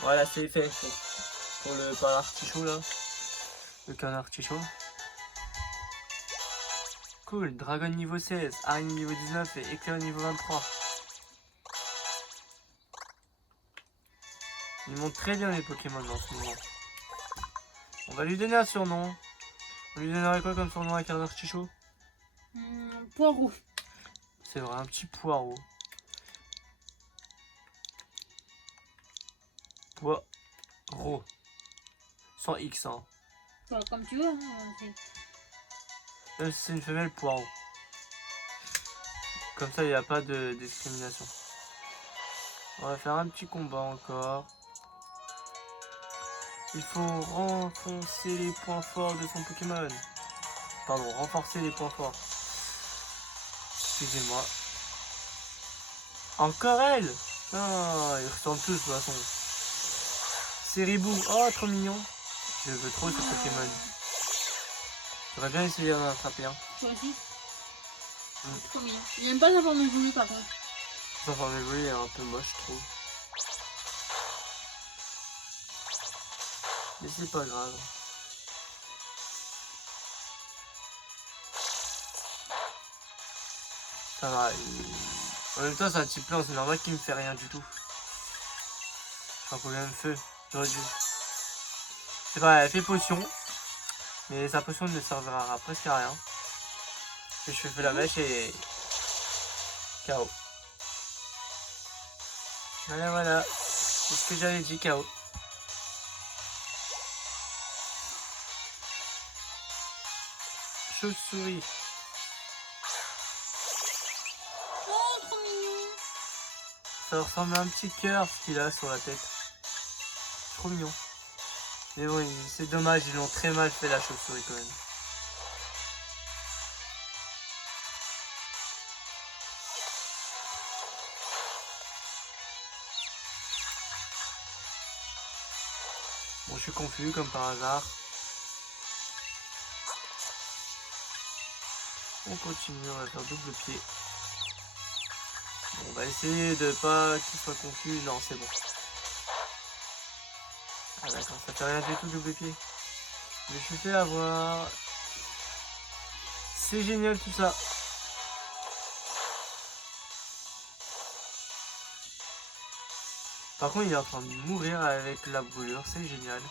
Voilà, c'est fait pour le canard artichaut là. Le canard artichaut. Cool, dragon niveau 16, araignée niveau 19 et éclair niveau 23. Ils montent très bien les Pokémon en ce moment. On va lui donner un surnom. On lui donnerait quoi comme surnom à canard artichaut? Poireau. C'est vrai, un petit poireau. Poireau. Sans X, hein. Enfin, comme tu veux. Hein, même si c'est une femelle, poireau. Comme ça, il n'y a pas de discrimination. On va faire un petit combat encore. Il faut renforcer les points forts de son Pokémon. Pardon, renforcer les points forts. Excusez-moi. Encore elle. Ah, ils ressemblent tous de toute façon. C'est Ribou. Oh, trop mignon. Je veux trop ce Pokémon. J'aurais bien essayé d'en attraper un. Toi aussi. Trop mignon. J'aime pas sa forme évoluée par contre. Sa forme évoluée est un peu moche, je trouve. Mais c'est pas grave. Ça va. En même temps, c'est un type plan, c'est normal qu'il me fait rien du tout. J'ai un problème de feu. J'aurais dû. C'est vrai, elle fait potion. Mais sa potion ne servira presque à rien. Et je fais la mèche et. KO. Voilà, voilà. C'est ce que j'avais dit, KO. Chauve-souris. Oh, trop mignon. Ça ressemble à un petit cœur ce qu'il a sur la tête. Trop mignon. Mais oui, c'est dommage, ils l'ont très mal fait la chauve-souris quand même. Bon, je suis confus comme par hasard. On continue, on va faire double pied. Bon, on va essayer de pas qu'il soit confus. Non, c'est bon. Ah d'accord, ça fait rien du tout double pied. Je me suis fait avoir. C'est génial tout ça. Par contre, il est en train de mourir avec la brûlure, c'est génial.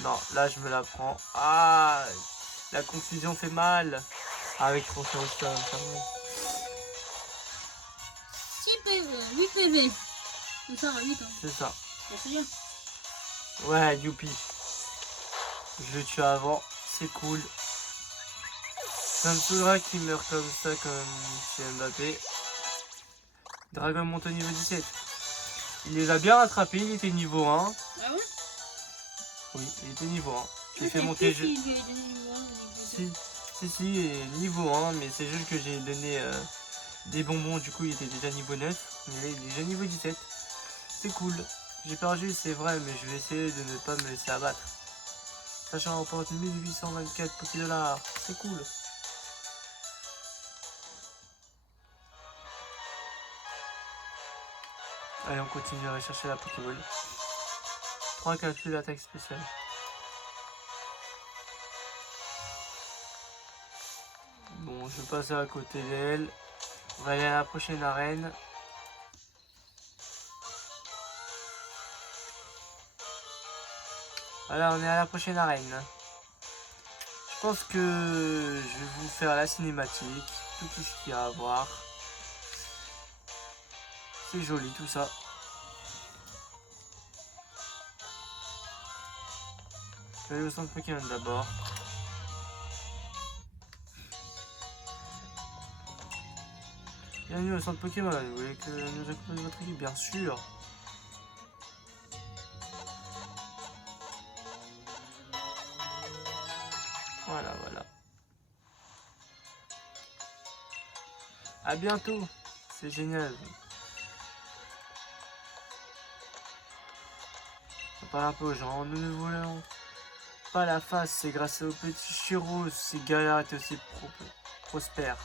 Non, là je me la prends. Ah, la confusion fait mal. Avec trop ça, ça va me faire mal. 6 PV, 8 PV. C'est ça, 8 hein. C'est ça. Bah, c'est bien. Ouais, youpi. Je le tue avant, c'est cool. Ça me saoulera qu'il meurt comme ça, comme chez Mbappé. Dragon monte au niveau 17. Il les a bien rattrapés, il était niveau 1. Ah ouais? Oui, il était niveau 1. J'ai fait C'est monter. qui qui lui a donné niveau 1 ou niveau 2? Si, niveau 1, mais c'est juste que j'ai donné des bonbons, du coup il était déjà niveau 9. Mais là il est déjà niveau 17. C'est cool. J'ai perdu, c'est vrai, mais je vais essayer de ne pas me laisser abattre. Sachant remporte 1824 petits dollars. C'est cool. Allez, on continue à rechercher la Pokéball. 3 calculs d'attaque spéciale. Bon, je vais passer à côté d'elle. On va aller à la prochaine arène. Voilà, on est à la prochaine arène. Je pense que je vais vous faire la cinématique, tout ce qu'il y a à voir. C'est joli tout ça. Je vais aller au centre Pokémon d'abord. Bienvenue au centre Pokémon. Vous voulez que nous accompagnions votre équipe? Bien sûr. Voilà, voilà. À bientôt. C'est génial. On parle un peu aux gens. Nous ne voulons pas la face. C'est grâce au petit Chiro si Gaillard est aussi prospère.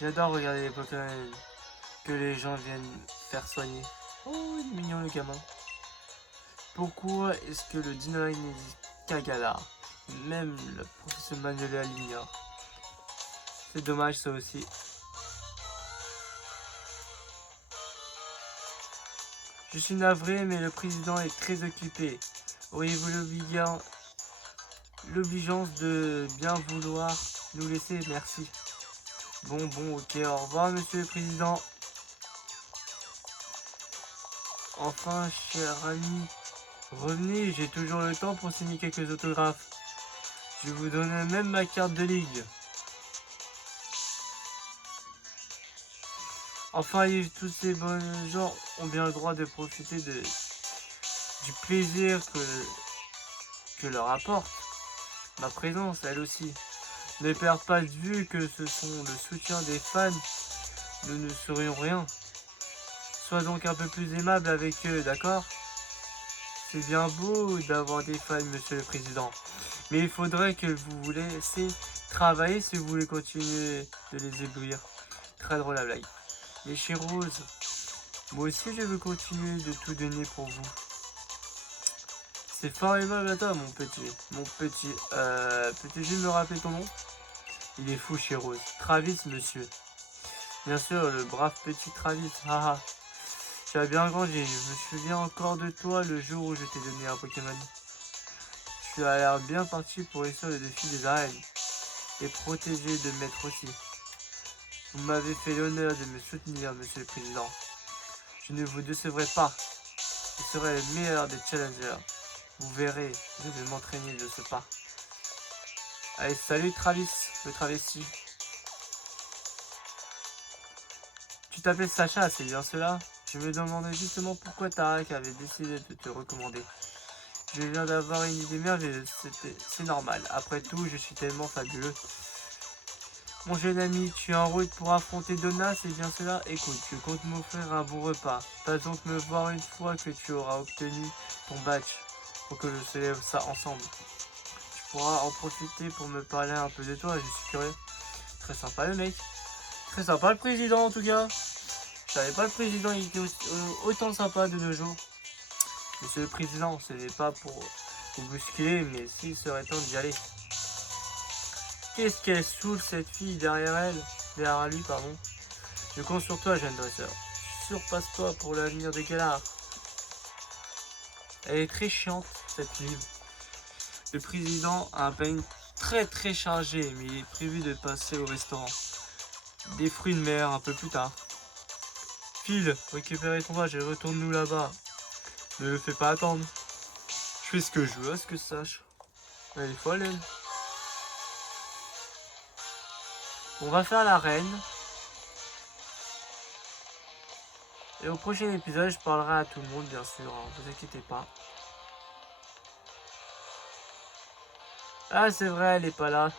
J'adore regarder les Pokémon que les gens viennent faire soigner. Oh, il est mignon le gamin. Pourquoi est-ce que le Dinoline n'existe qu'à Galar? Même le professeur Manuela l'ignore. C'est dommage ça aussi. Je suis navré, mais le président est très occupé. Auriez-vous l'obligeance de bien vouloir nous laisser? Merci. Bon, ok, au revoir, monsieur le président. Enfin, cher ami, revenez, j'ai toujours le temps pour signer quelques autographes. Je vous donne même ma carte de ligue. Enfin, tous ces bons gens ont bien le droit de profiter du plaisir que leur apporte ma présence, elle aussi. Ne perds pas de vue que ce sont le soutien des fans. Nous ne serions rien. Sois donc un peu plus aimable avec eux, d'accord? C'est bien beau d'avoir des fans, monsieur le président. Mais il faudrait que vous vous laissiez travailler si vous voulez continuer de les éblouir. Très drôle la blague. Les Chiros, moi aussi je veux continuer de tout donner pour vous. C'est fort aimable à toi, mon petit. Peux-tu juste me rappeler ton nom? Il est fou, Chiros. Travis, monsieur. Bien sûr, le brave petit Travis. Haha. Tu as bien grandi. Je me souviens encore de toi le jour où je t'ai donné un Pokémon. Tu as l'air bien parti pour réussir le défi des arènes. Et protéger de maître aussi. Vous m'avez fait l'honneur de me soutenir, monsieur le président. Je ne vous décevrai pas. Je serai le meilleur des challengers. Vous verrez, je vais m'entraîner de ce pas. Allez, salut Travis, le travesti. Tu t'appelles Sacha, c'est bien cela? Je me demandais justement pourquoi Tarek avait décidé de te recommander. Je viens d'avoir une idée merveilleuse, c'est normal. Après tout, je suis tellement fabuleux. Mon jeune ami, tu es en route pour affronter Donna, c'est bien cela? Écoute, je compte m'offrir un bon repas. Pas donc me voir une fois que tu auras obtenu ton badge, pour que je célèbre ça ensemble. Tu pourras en profiter pour me parler un peu de toi, je suis curieux. Très sympa le mec. Très sympa le président en tout cas. Je savais pas le président, il était autant sympa de nos jours. Monsieur le président, ce n'est pas pour vous bousculer, mais s'il serait temps d'y aller. Qu'est-ce qu'elle saoule cette fille derrière lui, pardon. Je compte sur toi, jeune dresseur. Surpasse-toi pour l'avenir des Galar. Elle est très chiante, cette livre. Le président a un planning très chargé, mais il est prévu de passer au restaurant. Des fruits de mer un peu plus tard. Phil, récupérez ton badge et retourne-nous là-bas. Ne le fais pas attendre. Je fais ce que je veux, à ce que je sache. Elle est folle, elle. On va faire la reine. Et au prochain épisode, je parlerai à tout le monde, bien sûr. Hein, vous inquiétez pas. Ah, c'est vrai, elle est pas là.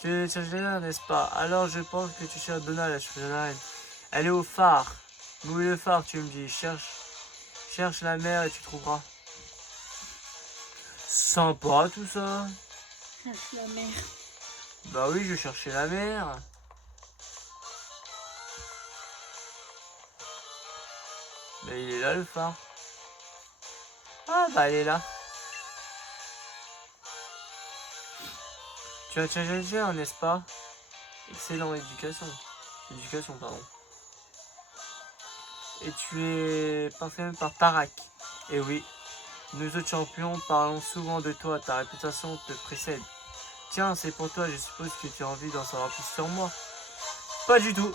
Tu cherches Donna, n'est-ce pas? Alors je pense que tu cherches Donna, la reine. Elle est au phare. Où est le phare, tu me dis? Cherche la mer et tu trouveras. Sympa tout ça. Cherche la mer. Bah oui, je cherchais la mer. Mais il est là le phare. Ah bah elle est là. Tu as challengé, n'est-ce pas? Excellent, éducation, pardon. Et tu es parfait par Tarak. Et oui, nous autres champions parlons souvent de toi, ta réputation te précède. Tiens, c'est pour toi, je suppose que tu as envie d'en savoir plus sur moi. Pas du tout.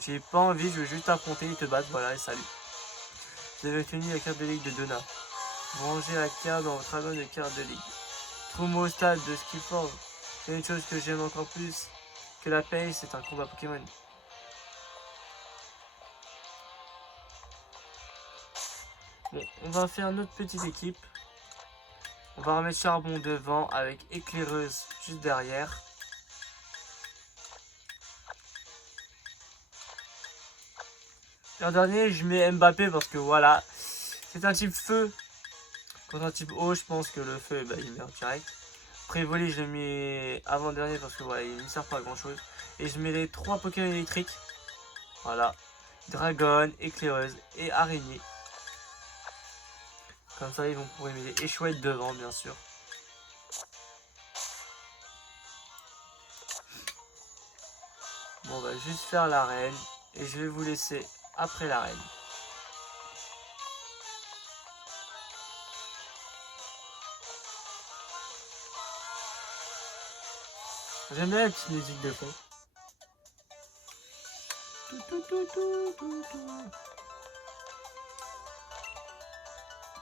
J'ai pas envie, je veux juste affronter et te battre, voilà, et salut. Vous avez obtenu la carte de ligue de Donna. Vous rangez la carte dans votre album de cartes de ligue. Trouve-moi au stade de Skiforge. C'est une chose que j'aime encore plus que la paix, c'est un combat Pokémon. Bon, on va faire notre petite équipe. On va remettre Charbon devant avec Éclaireuse juste derrière. L'an dernier, je mets Mbappé parce que voilà, c'est un type feu. Contre un type eau, je pense que le feu, bah, il meurt direct. Après voler, je l'ai mis avant-dernier parce que voilà, il ne sert pas à grand chose. Et je mets les 3 Pokémon électriques. Voilà. Dragon, Éclaireuse et Araignée. Comme ça, ils vont pouvoir m'aider. Et Chouette devant, bien sûr. Bon, on va juste faire l'arène. Et je vais vous laisser après l'arène. J'aime bien la petite musique de fond.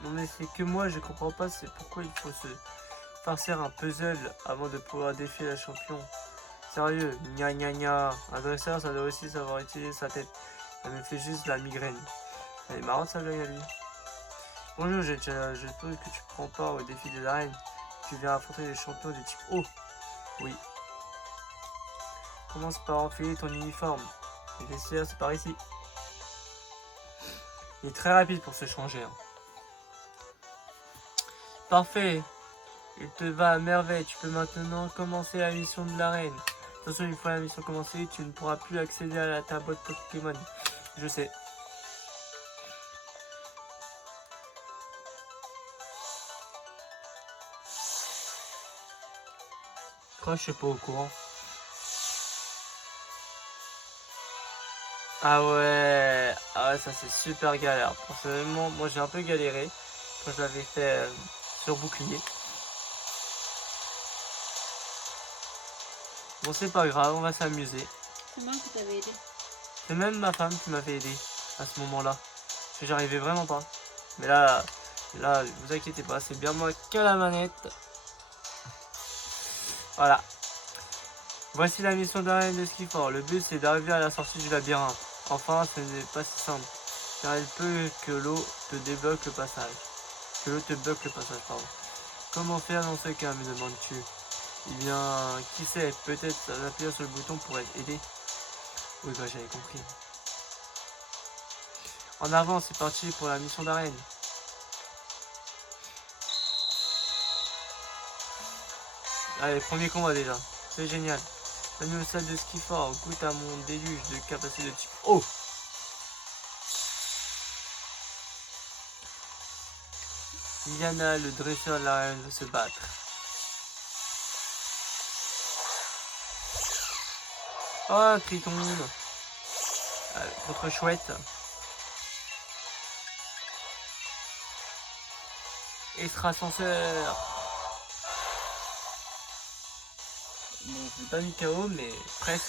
Non mais c'est que moi je comprends pas, c'est pourquoi il faut se farcir un puzzle avant de pouvoir défier la champion. Sérieux, gna gna gna. Un dresseur ça doit aussi savoir utiliser sa tête. Ça me fait juste la migraine. Elle est marrante sa blague à lui. Bonjour, je suppose que tu prends part au défi de l'arène. Tu viens affronter les champions de type O. Oui. Commence par enfiler ton uniforme. Les vestiaires, c'est par ici. Il est très rapide pour se changer. Hein. Parfait. Il te va à merveille. Tu peux maintenant commencer la mission de l'arène. Attention, une fois la mission commencée, tu ne pourras plus accéder à ta boîte Pokémon. Je sais. Quoi, je suis pas au courant. Ah ouais, ça c'est super galère. Personnellement, moi j'ai un peu galéré quand je l'avais fait sur bouclier. Bon, c'est pas grave, on va s'amuser. C'est moi qui t'avais aidé. C'est même ma femme qui m'avait aidé à ce moment-là. Parce que j'arrivais vraiment pas. Mais là, vous inquiétez pas, c'est bien moi que la manette. Voilà. Voici la mission d'arène de Skifor. Le but c'est d'arriver à la sortie du labyrinthe. Enfin, ce n'est pas si simple. Car il peut que l'eau te débloque le passage. Que l'eau te bloque le passage, pardon. Comment faire dans ce cas, me demandes-tu? Eh bien, qui sait, peut-être appuyer sur le bouton pourrait aider. Oui, bah j'avais compris. En avant, c'est parti pour la mission d'arène. Allez, premier combat déjà. C'est génial. Bienvenue au stade de Skifor. Goûte à mon déluge de capacité de type O. Yana, le dresseur de l'arène, veut se battre. Oh, un Triton. Contre Chouette. Extra ascenseur. Bon, je l'ai pas mis KO, mais presque.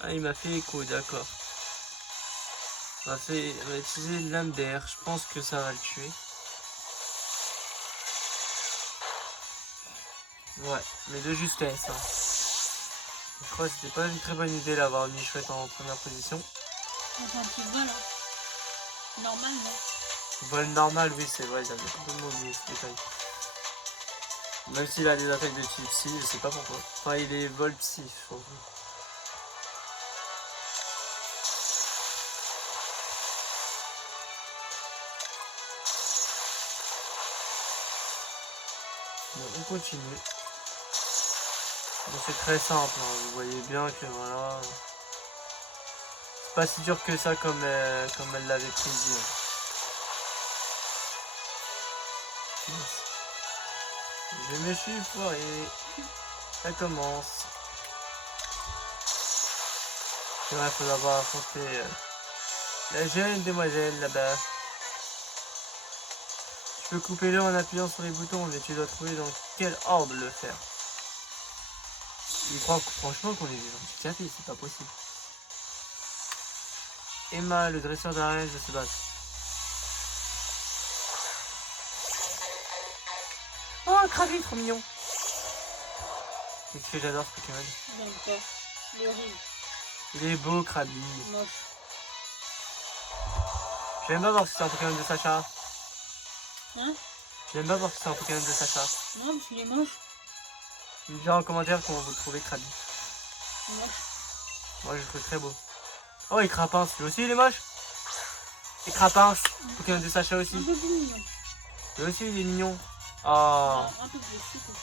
Ah, il m'a fait écho, d'accord. On va utiliser l'âme d'air. Je pense que ça va le tuer. Ouais, mais de justesse. Hein. Je crois que c'était pas une très bonne idée d'avoir mis Chouette en première position. C'est un petit vol. Normal, non? Vol normal, oui, c'est vrai, j'avais complètement oublié ce détail. Même s'il a des attaques de type psy, je sais pas pourquoi. Enfin, il est vol psy, surtout. Bon, on continue. Bon, c'est très simple, hein. Vous voyez bien que voilà. C'est pas si dur que ça comme elle l'avait prédit. Hein. Je me suis foiré. Ça commence. C'est vrai, il faut avoir affronté la jeune demoiselle là-bas. Tu peux couper l'eau en appuyant sur les boutons, mais tu dois trouver dans quel ordre le faire. Il croit franchement qu'on est des handicapés, c'est pas possible. Emma, le dresseur d'arène, veut se battre. Oh, Krabi, trop mignon. Qu'est-ce que j'adore ce Pokémon. J'aime pas. Il est horrible. Il est beau, Krabi. Moche. J'aime pas voir que c'est un Pokémon de Sacha. Hein? J'aime pas voir que c'est un Pokémon de Sacha. Non, parce qu'il est moche. Dites en commentaire comment vous trouvez Krabi. Moche. Moi je le trouve très beau. Oh, et Crapince, lui aussi il est moche. Et Crapince, Pokémon de Sacha aussi. Un peu plus mignon. Lui aussi il est mignon. Oh. Un peu plus, c'est tout.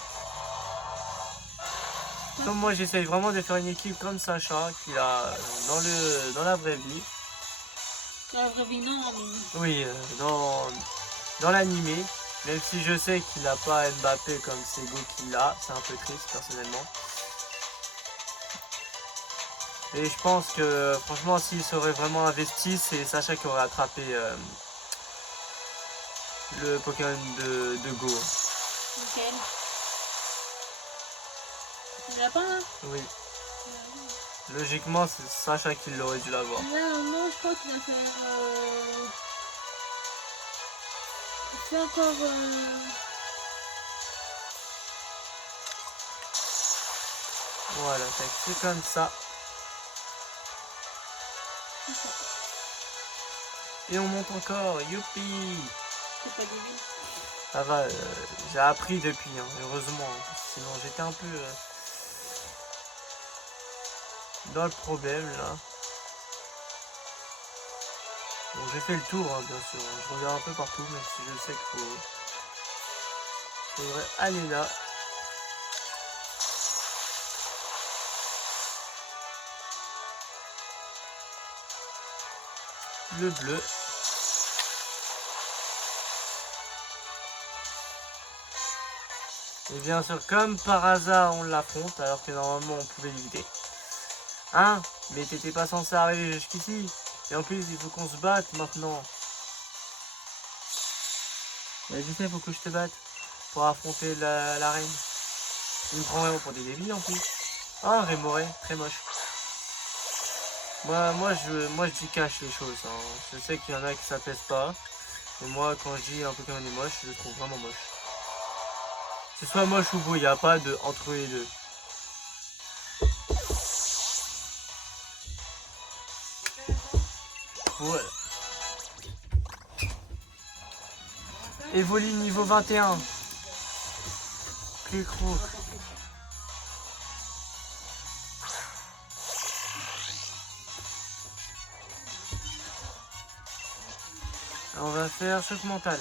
Comme moi j'essaye vraiment de faire une équipe comme Sacha qu'il a dans la vraie vie. Dans la vraie vie, non, mais... Oui, dans l'animé. Même si je sais qu'il n'a pas Mbappé comme Sego qu'il a, c'est un peu triste personnellement. Et je pense que franchement s'il serait vraiment investi, c'est Sacha qui aurait attrapé le Pokémon de Go. Lequel? Il l'a pas, là? Oui. Logiquement, c'est Sacha qui l'aurait dû l'avoir. Là, non, je crois qu'il va faire... Il fait encore... Voilà, c'est comme ça. Et on monte encore, youpi! C'est pas débile. Ça va, j'ai appris depuis, hein, heureusement. Sinon j'étais un peu dans le problème là. Bon, j'ai fait le tour, hein, bien sûr. Je regarde un peu partout, même si je sais qu'il faudrait aller là. Le bleu. Et bien sûr, comme par hasard, on l'affronte, alors que normalement on pouvait l'éviter. Hein? Mais t'étais pas censé arriver jusqu'ici. Et en plus, il faut qu'on se batte maintenant. Mais tu sais, il faut que je te batte pour affronter la reine. Il me prend vraiment pour des débiles en plus. Ah, Rémoré, très moche. Moi, je dis cache les choses. Hein. Je sais qu'il y en a qui ça pèse pas. Mais moi, quand je dis un Pokémon est moche, je le trouve vraiment moche. Que ce soit moche ou beau, il n'y a pas de entre les deux. Voilà. Evoli niveau 21. Clécro. On va faire choc mental.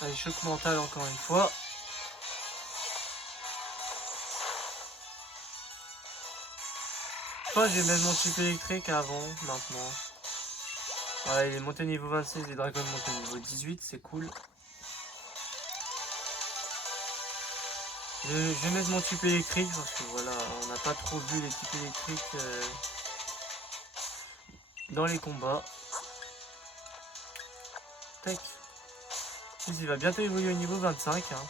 Allez, choc mental encore une fois. Je crois que j'ai même mon type électrique avant, maintenant. Voilà, il est monté niveau 26 et Dragon monté niveau 18, c'est cool. Je vais mettre mon type électrique parce que voilà, on n'a pas trop vu les types électriques dans les combats. Tac. Il va bientôt évoluer au niveau 25. Hein.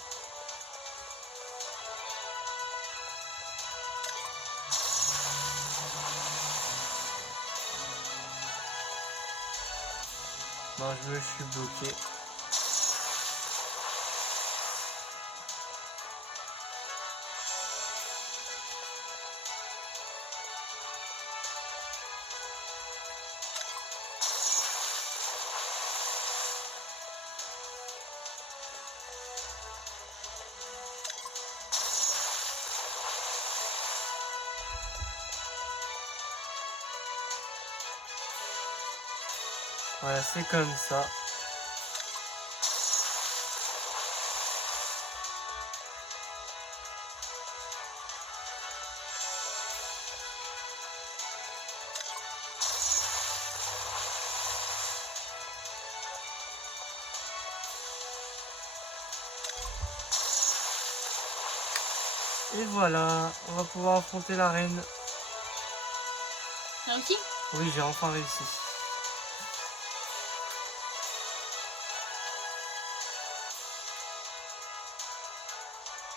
Non, je me suis bloqué. Voilà, c'est comme ça. Et voilà, on va pouvoir affronter la reine. T'as réussi? Oui, j'ai enfin réussi.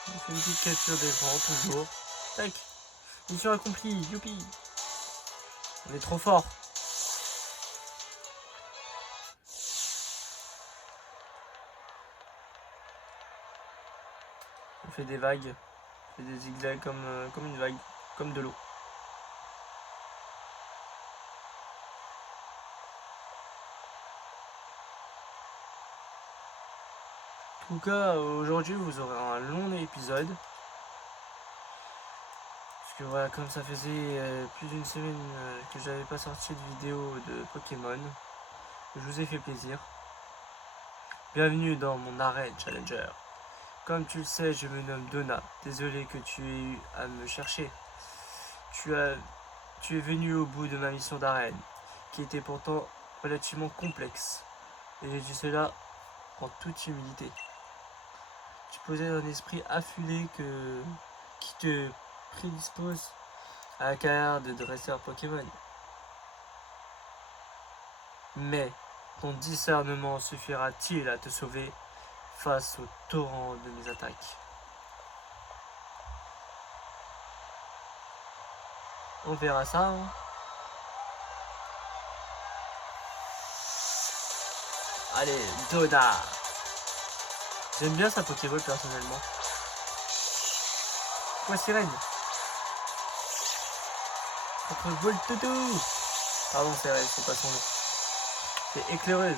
On fait une petite capture d'écran, toujours. Tac, mission accomplie, youpi. On est trop fort. On fait des vagues. On fait des zigzags comme une vague. Comme de l'eau. En tout cas, aujourd'hui, vous aurez un long épisode. Parce que voilà, comme ça faisait plus d'une semaine que j'avais pas sorti de vidéo de Pokémon, je vous ai fait plaisir. Bienvenue dans mon arène Challenger. Comme tu le sais, je me nomme Donna. Désolé que tu aies eu à me chercher. Tu es venu au bout de ma mission d'arène, qui était pourtant relativement complexe. Et j'ai dit cela en toute humilité. Tu possèdes un esprit affûlé qui te prédispose à la carrière de dresseur Pokémon. Mais ton discernement suffira-t-il à te sauver face au torrent de mes attaques? On verra ça, hein. Allez, Donna. J'aime bien sa Pokéball personnellement. Quoi, sirène? Contre Voltoto. Pardon, c'est pas son nom. C'est éclaireuse.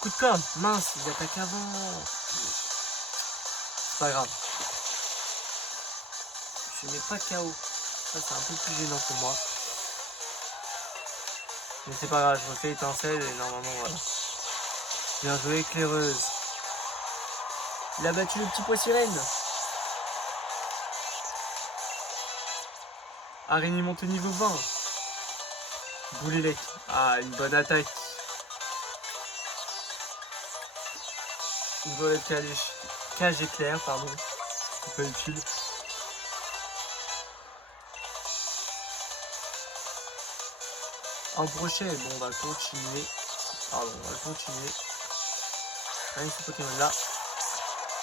Coup de corne. Mince, il attaque avant. C'est pas grave. Je mets pas KO. Ça, c'est un peu plus gênant pour moi. Mais c'est pas grave, je refais étincelle et normalement, voilà. Bien joué, éclaireuse. Il a battu le petit pois sirène. Araignée monte au niveau 20. Boulélec. Ah, une bonne attaque. Une volée de cage éclair, pardon. C'est pas utile. Un brochet, bon, on va continuer. Pardon, on va continuer. Avec ce Pokémon là.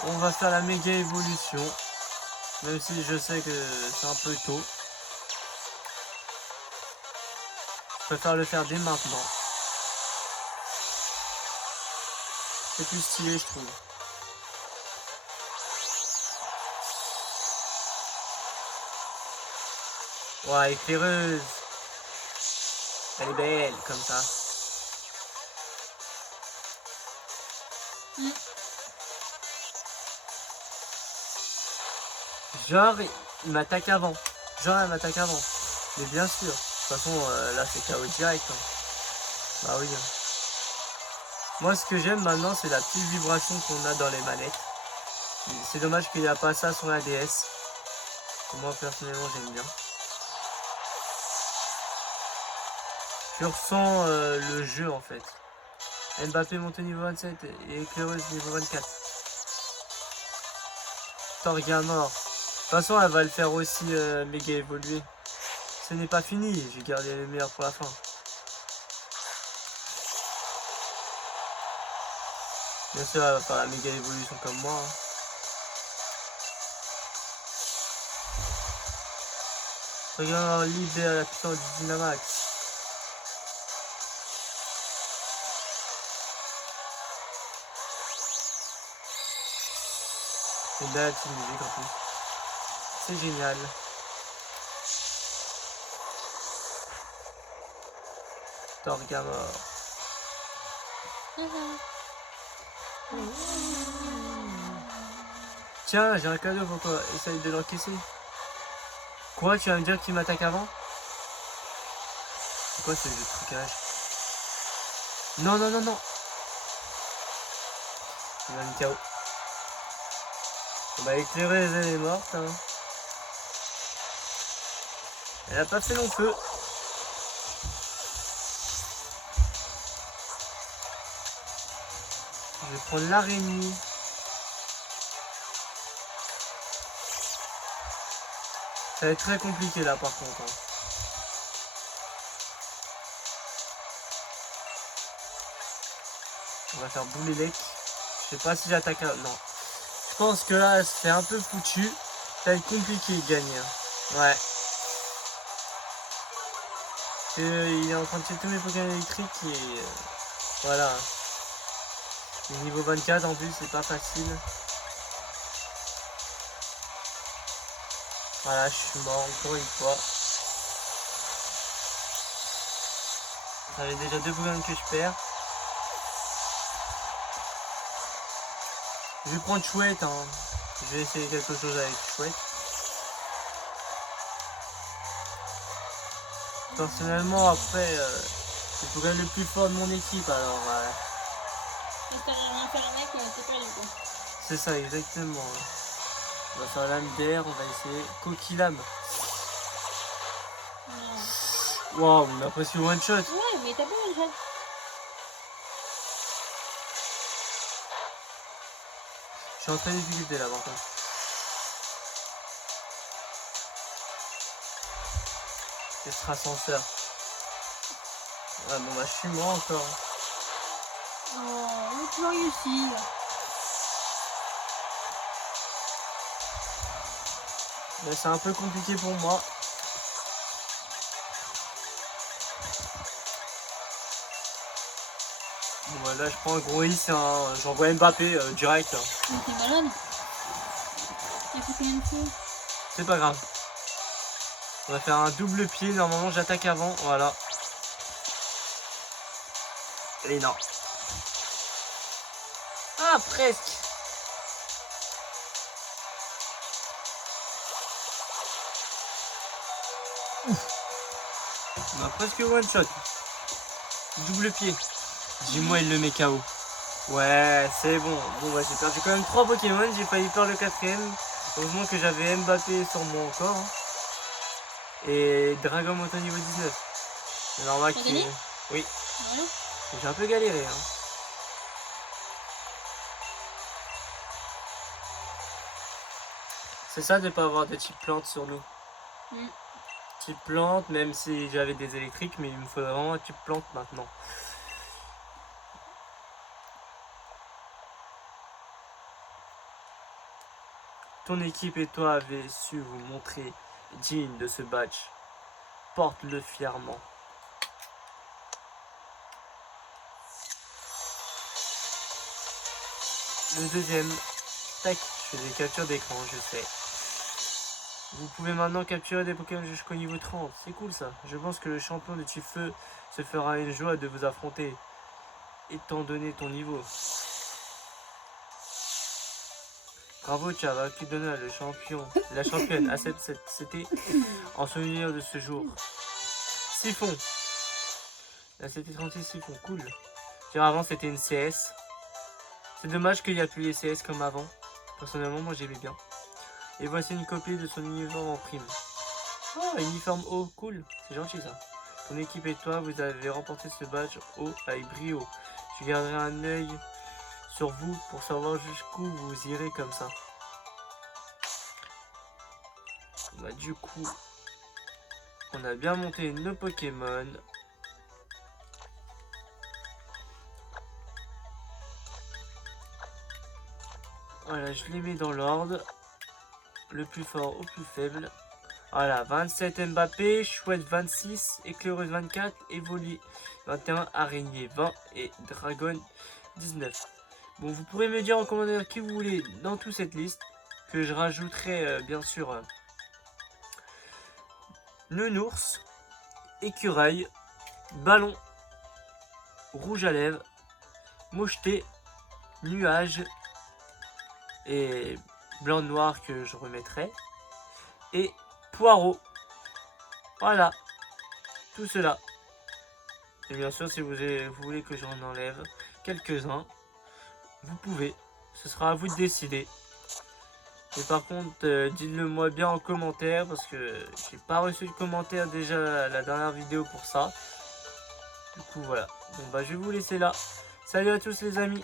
On va faire la méga évolution. Même si je sais que c'est un peu tôt. Je préfère le faire dès maintenant. C'est plus stylé, je trouve. Ouais, éclaireuse. Elle est belle, comme ça. Genre, il m'attaque avant. Mais bien sûr. De toute façon, là, c'est KO direct. Hein. Bah oui. Hein. Moi, ce que j'aime maintenant, c'est la petite vibration qu'on a dans les manettes. C'est dommage qu'il n'y a pas ça sur la DS. Moi, personnellement, j'aime bien. Tu ressens le jeu, en fait. Mbappé monte au niveau 27 et éclaireuse niveau 24. Torgamore. De toute façon, elle va le faire aussi méga évoluer. Ce n'est pas fini, j'ai gardé le meilleur pour la fin. Bien sûr, elle va faire la méga évolution comme moi. Hein. Regarde, libère la puissance du Dynamax. C'est belle cette musique en plus. C'est génial. Torgamore. Tiens, j'ai un cadeau pour toi. Essaye de l'encaisser. Quoi, tu vas me dire qu'il m'attaque avant? C'est quoi ce jeu de trucage? Non, non, non, non. Il m'a mis KO. Bah, éclaireuse, elle est morte. Hein. Elle a pas fait long feu. Je vais prendre l'araignée. Ça va être très compliqué là par contre. Hein. On va faire Boulélec. Je sais pas si j'attaque à... Non. pense que là, c'est un peu foutu. Ça va être compliqué de gagner. Ouais. Il est en train de tuer tous mes Pokémon électriques et voilà. Le niveau 24 en plus, c'est pas facile. Voilà, je suis mort encore une fois. Ça fait déjà 2 Pokémon que je perds. Je vais prendre Chouette, hein. Je vais essayer quelque chose avec Chouette. Personnellement, après, c'est le Pokémon le plus fort de mon équipe, alors rien faire avec, c'est pas du coup. c'est ça, exactement. On va faire lame d'air, on va essayer Coquillame. Waouh, on a presque one shot. Ouais, mais t'as pas one shot. Je suis en train de difficulté là par contre. Extra ascenseur. Ah bon bah je suis mort encore. Oh, tu as réussi. Mais c'est un peu compliqué pour moi. Bon bah là je prends un gros hit, hein. J'envoie Mbappé direct. Hein. Mais t'es malade. T'as fait combien de fois? C'est pas grave. On va faire un double pied, normalement j'attaque avant, voilà. Et non. Ah presque. On a presque one shot. Double pied. Dis-moi il le met KO. Ouais, c'est bon. Bon bah j'ai perdu quand même 3 Pokémon, j'ai failli perdre le 4ème. Heureusement que j'avais Mbappé sur moi encore. Hein. Et Dragon Moto niveau 19. C'est normal qu'il... Oui. Ouais. J'ai un peu galéré. Hein. C'est ça de ne pas avoir de type plante sur nous. Type plante, même si j'avais des électriques, mais il me faudrait vraiment un type plante maintenant. Ton équipe et toi avez su vous montrer digne de ce badge. Porte-le fièrement. Le deuxième, tac, je fais des captures d'écran, je sais. Vous pouvez maintenant capturer des Pokémon jusqu'au niveau 30, c'est cool ça. Je pense que le champion de type feu se fera une joie de vous affronter, étant donné ton niveau. Bravo Chava, qui donna le champion, la championne à cette CT en souvenir de ce jour. Siphon. La CT36 Siphon, cool. Car avant c'était une CS. C'est dommage qu'il n'y a plus les CS comme avant. Personnellement, moi j'aimais bien. Et voici une copie de son uniforme en prime. Oh, uniforme haut, cool. C'est gentil ça. Ton équipe et toi, vous avez remporté ce badge haut avec brio. Je garderai un œil sur vous pour savoir jusqu'où vous irez comme ça. Bah, du coup, on a bien monté nos Pokémon. Voilà, je les mets dans l'ordre. Le plus fort au plus faible. Voilà, 27 Mbappé, Chouette 26, Éclaireuse 24, Evoli 21, Araignée 20 et Dragon 19. Bon, vous pourrez me dire en commentaire qui vous voulez dans toute cette liste, que je rajouterai bien sûr Nounours, Écureuil, Ballon, Rouge à lèvres, Moucheté, Nuage et Blanc-Noir que je remettrai, et Poireau. Voilà, tout cela. Et bien sûr, si vous voulez que j'en enlève quelques-uns, vous pouvez. Ce sera à vous de décider. Et par contre, dites-le moi bien en commentaire, parce que j'ai pas reçu de commentaire déjà la dernière vidéo pour ça. Du coup, voilà. Bon, bah, je vais vous laisser là. Salut à tous les amis.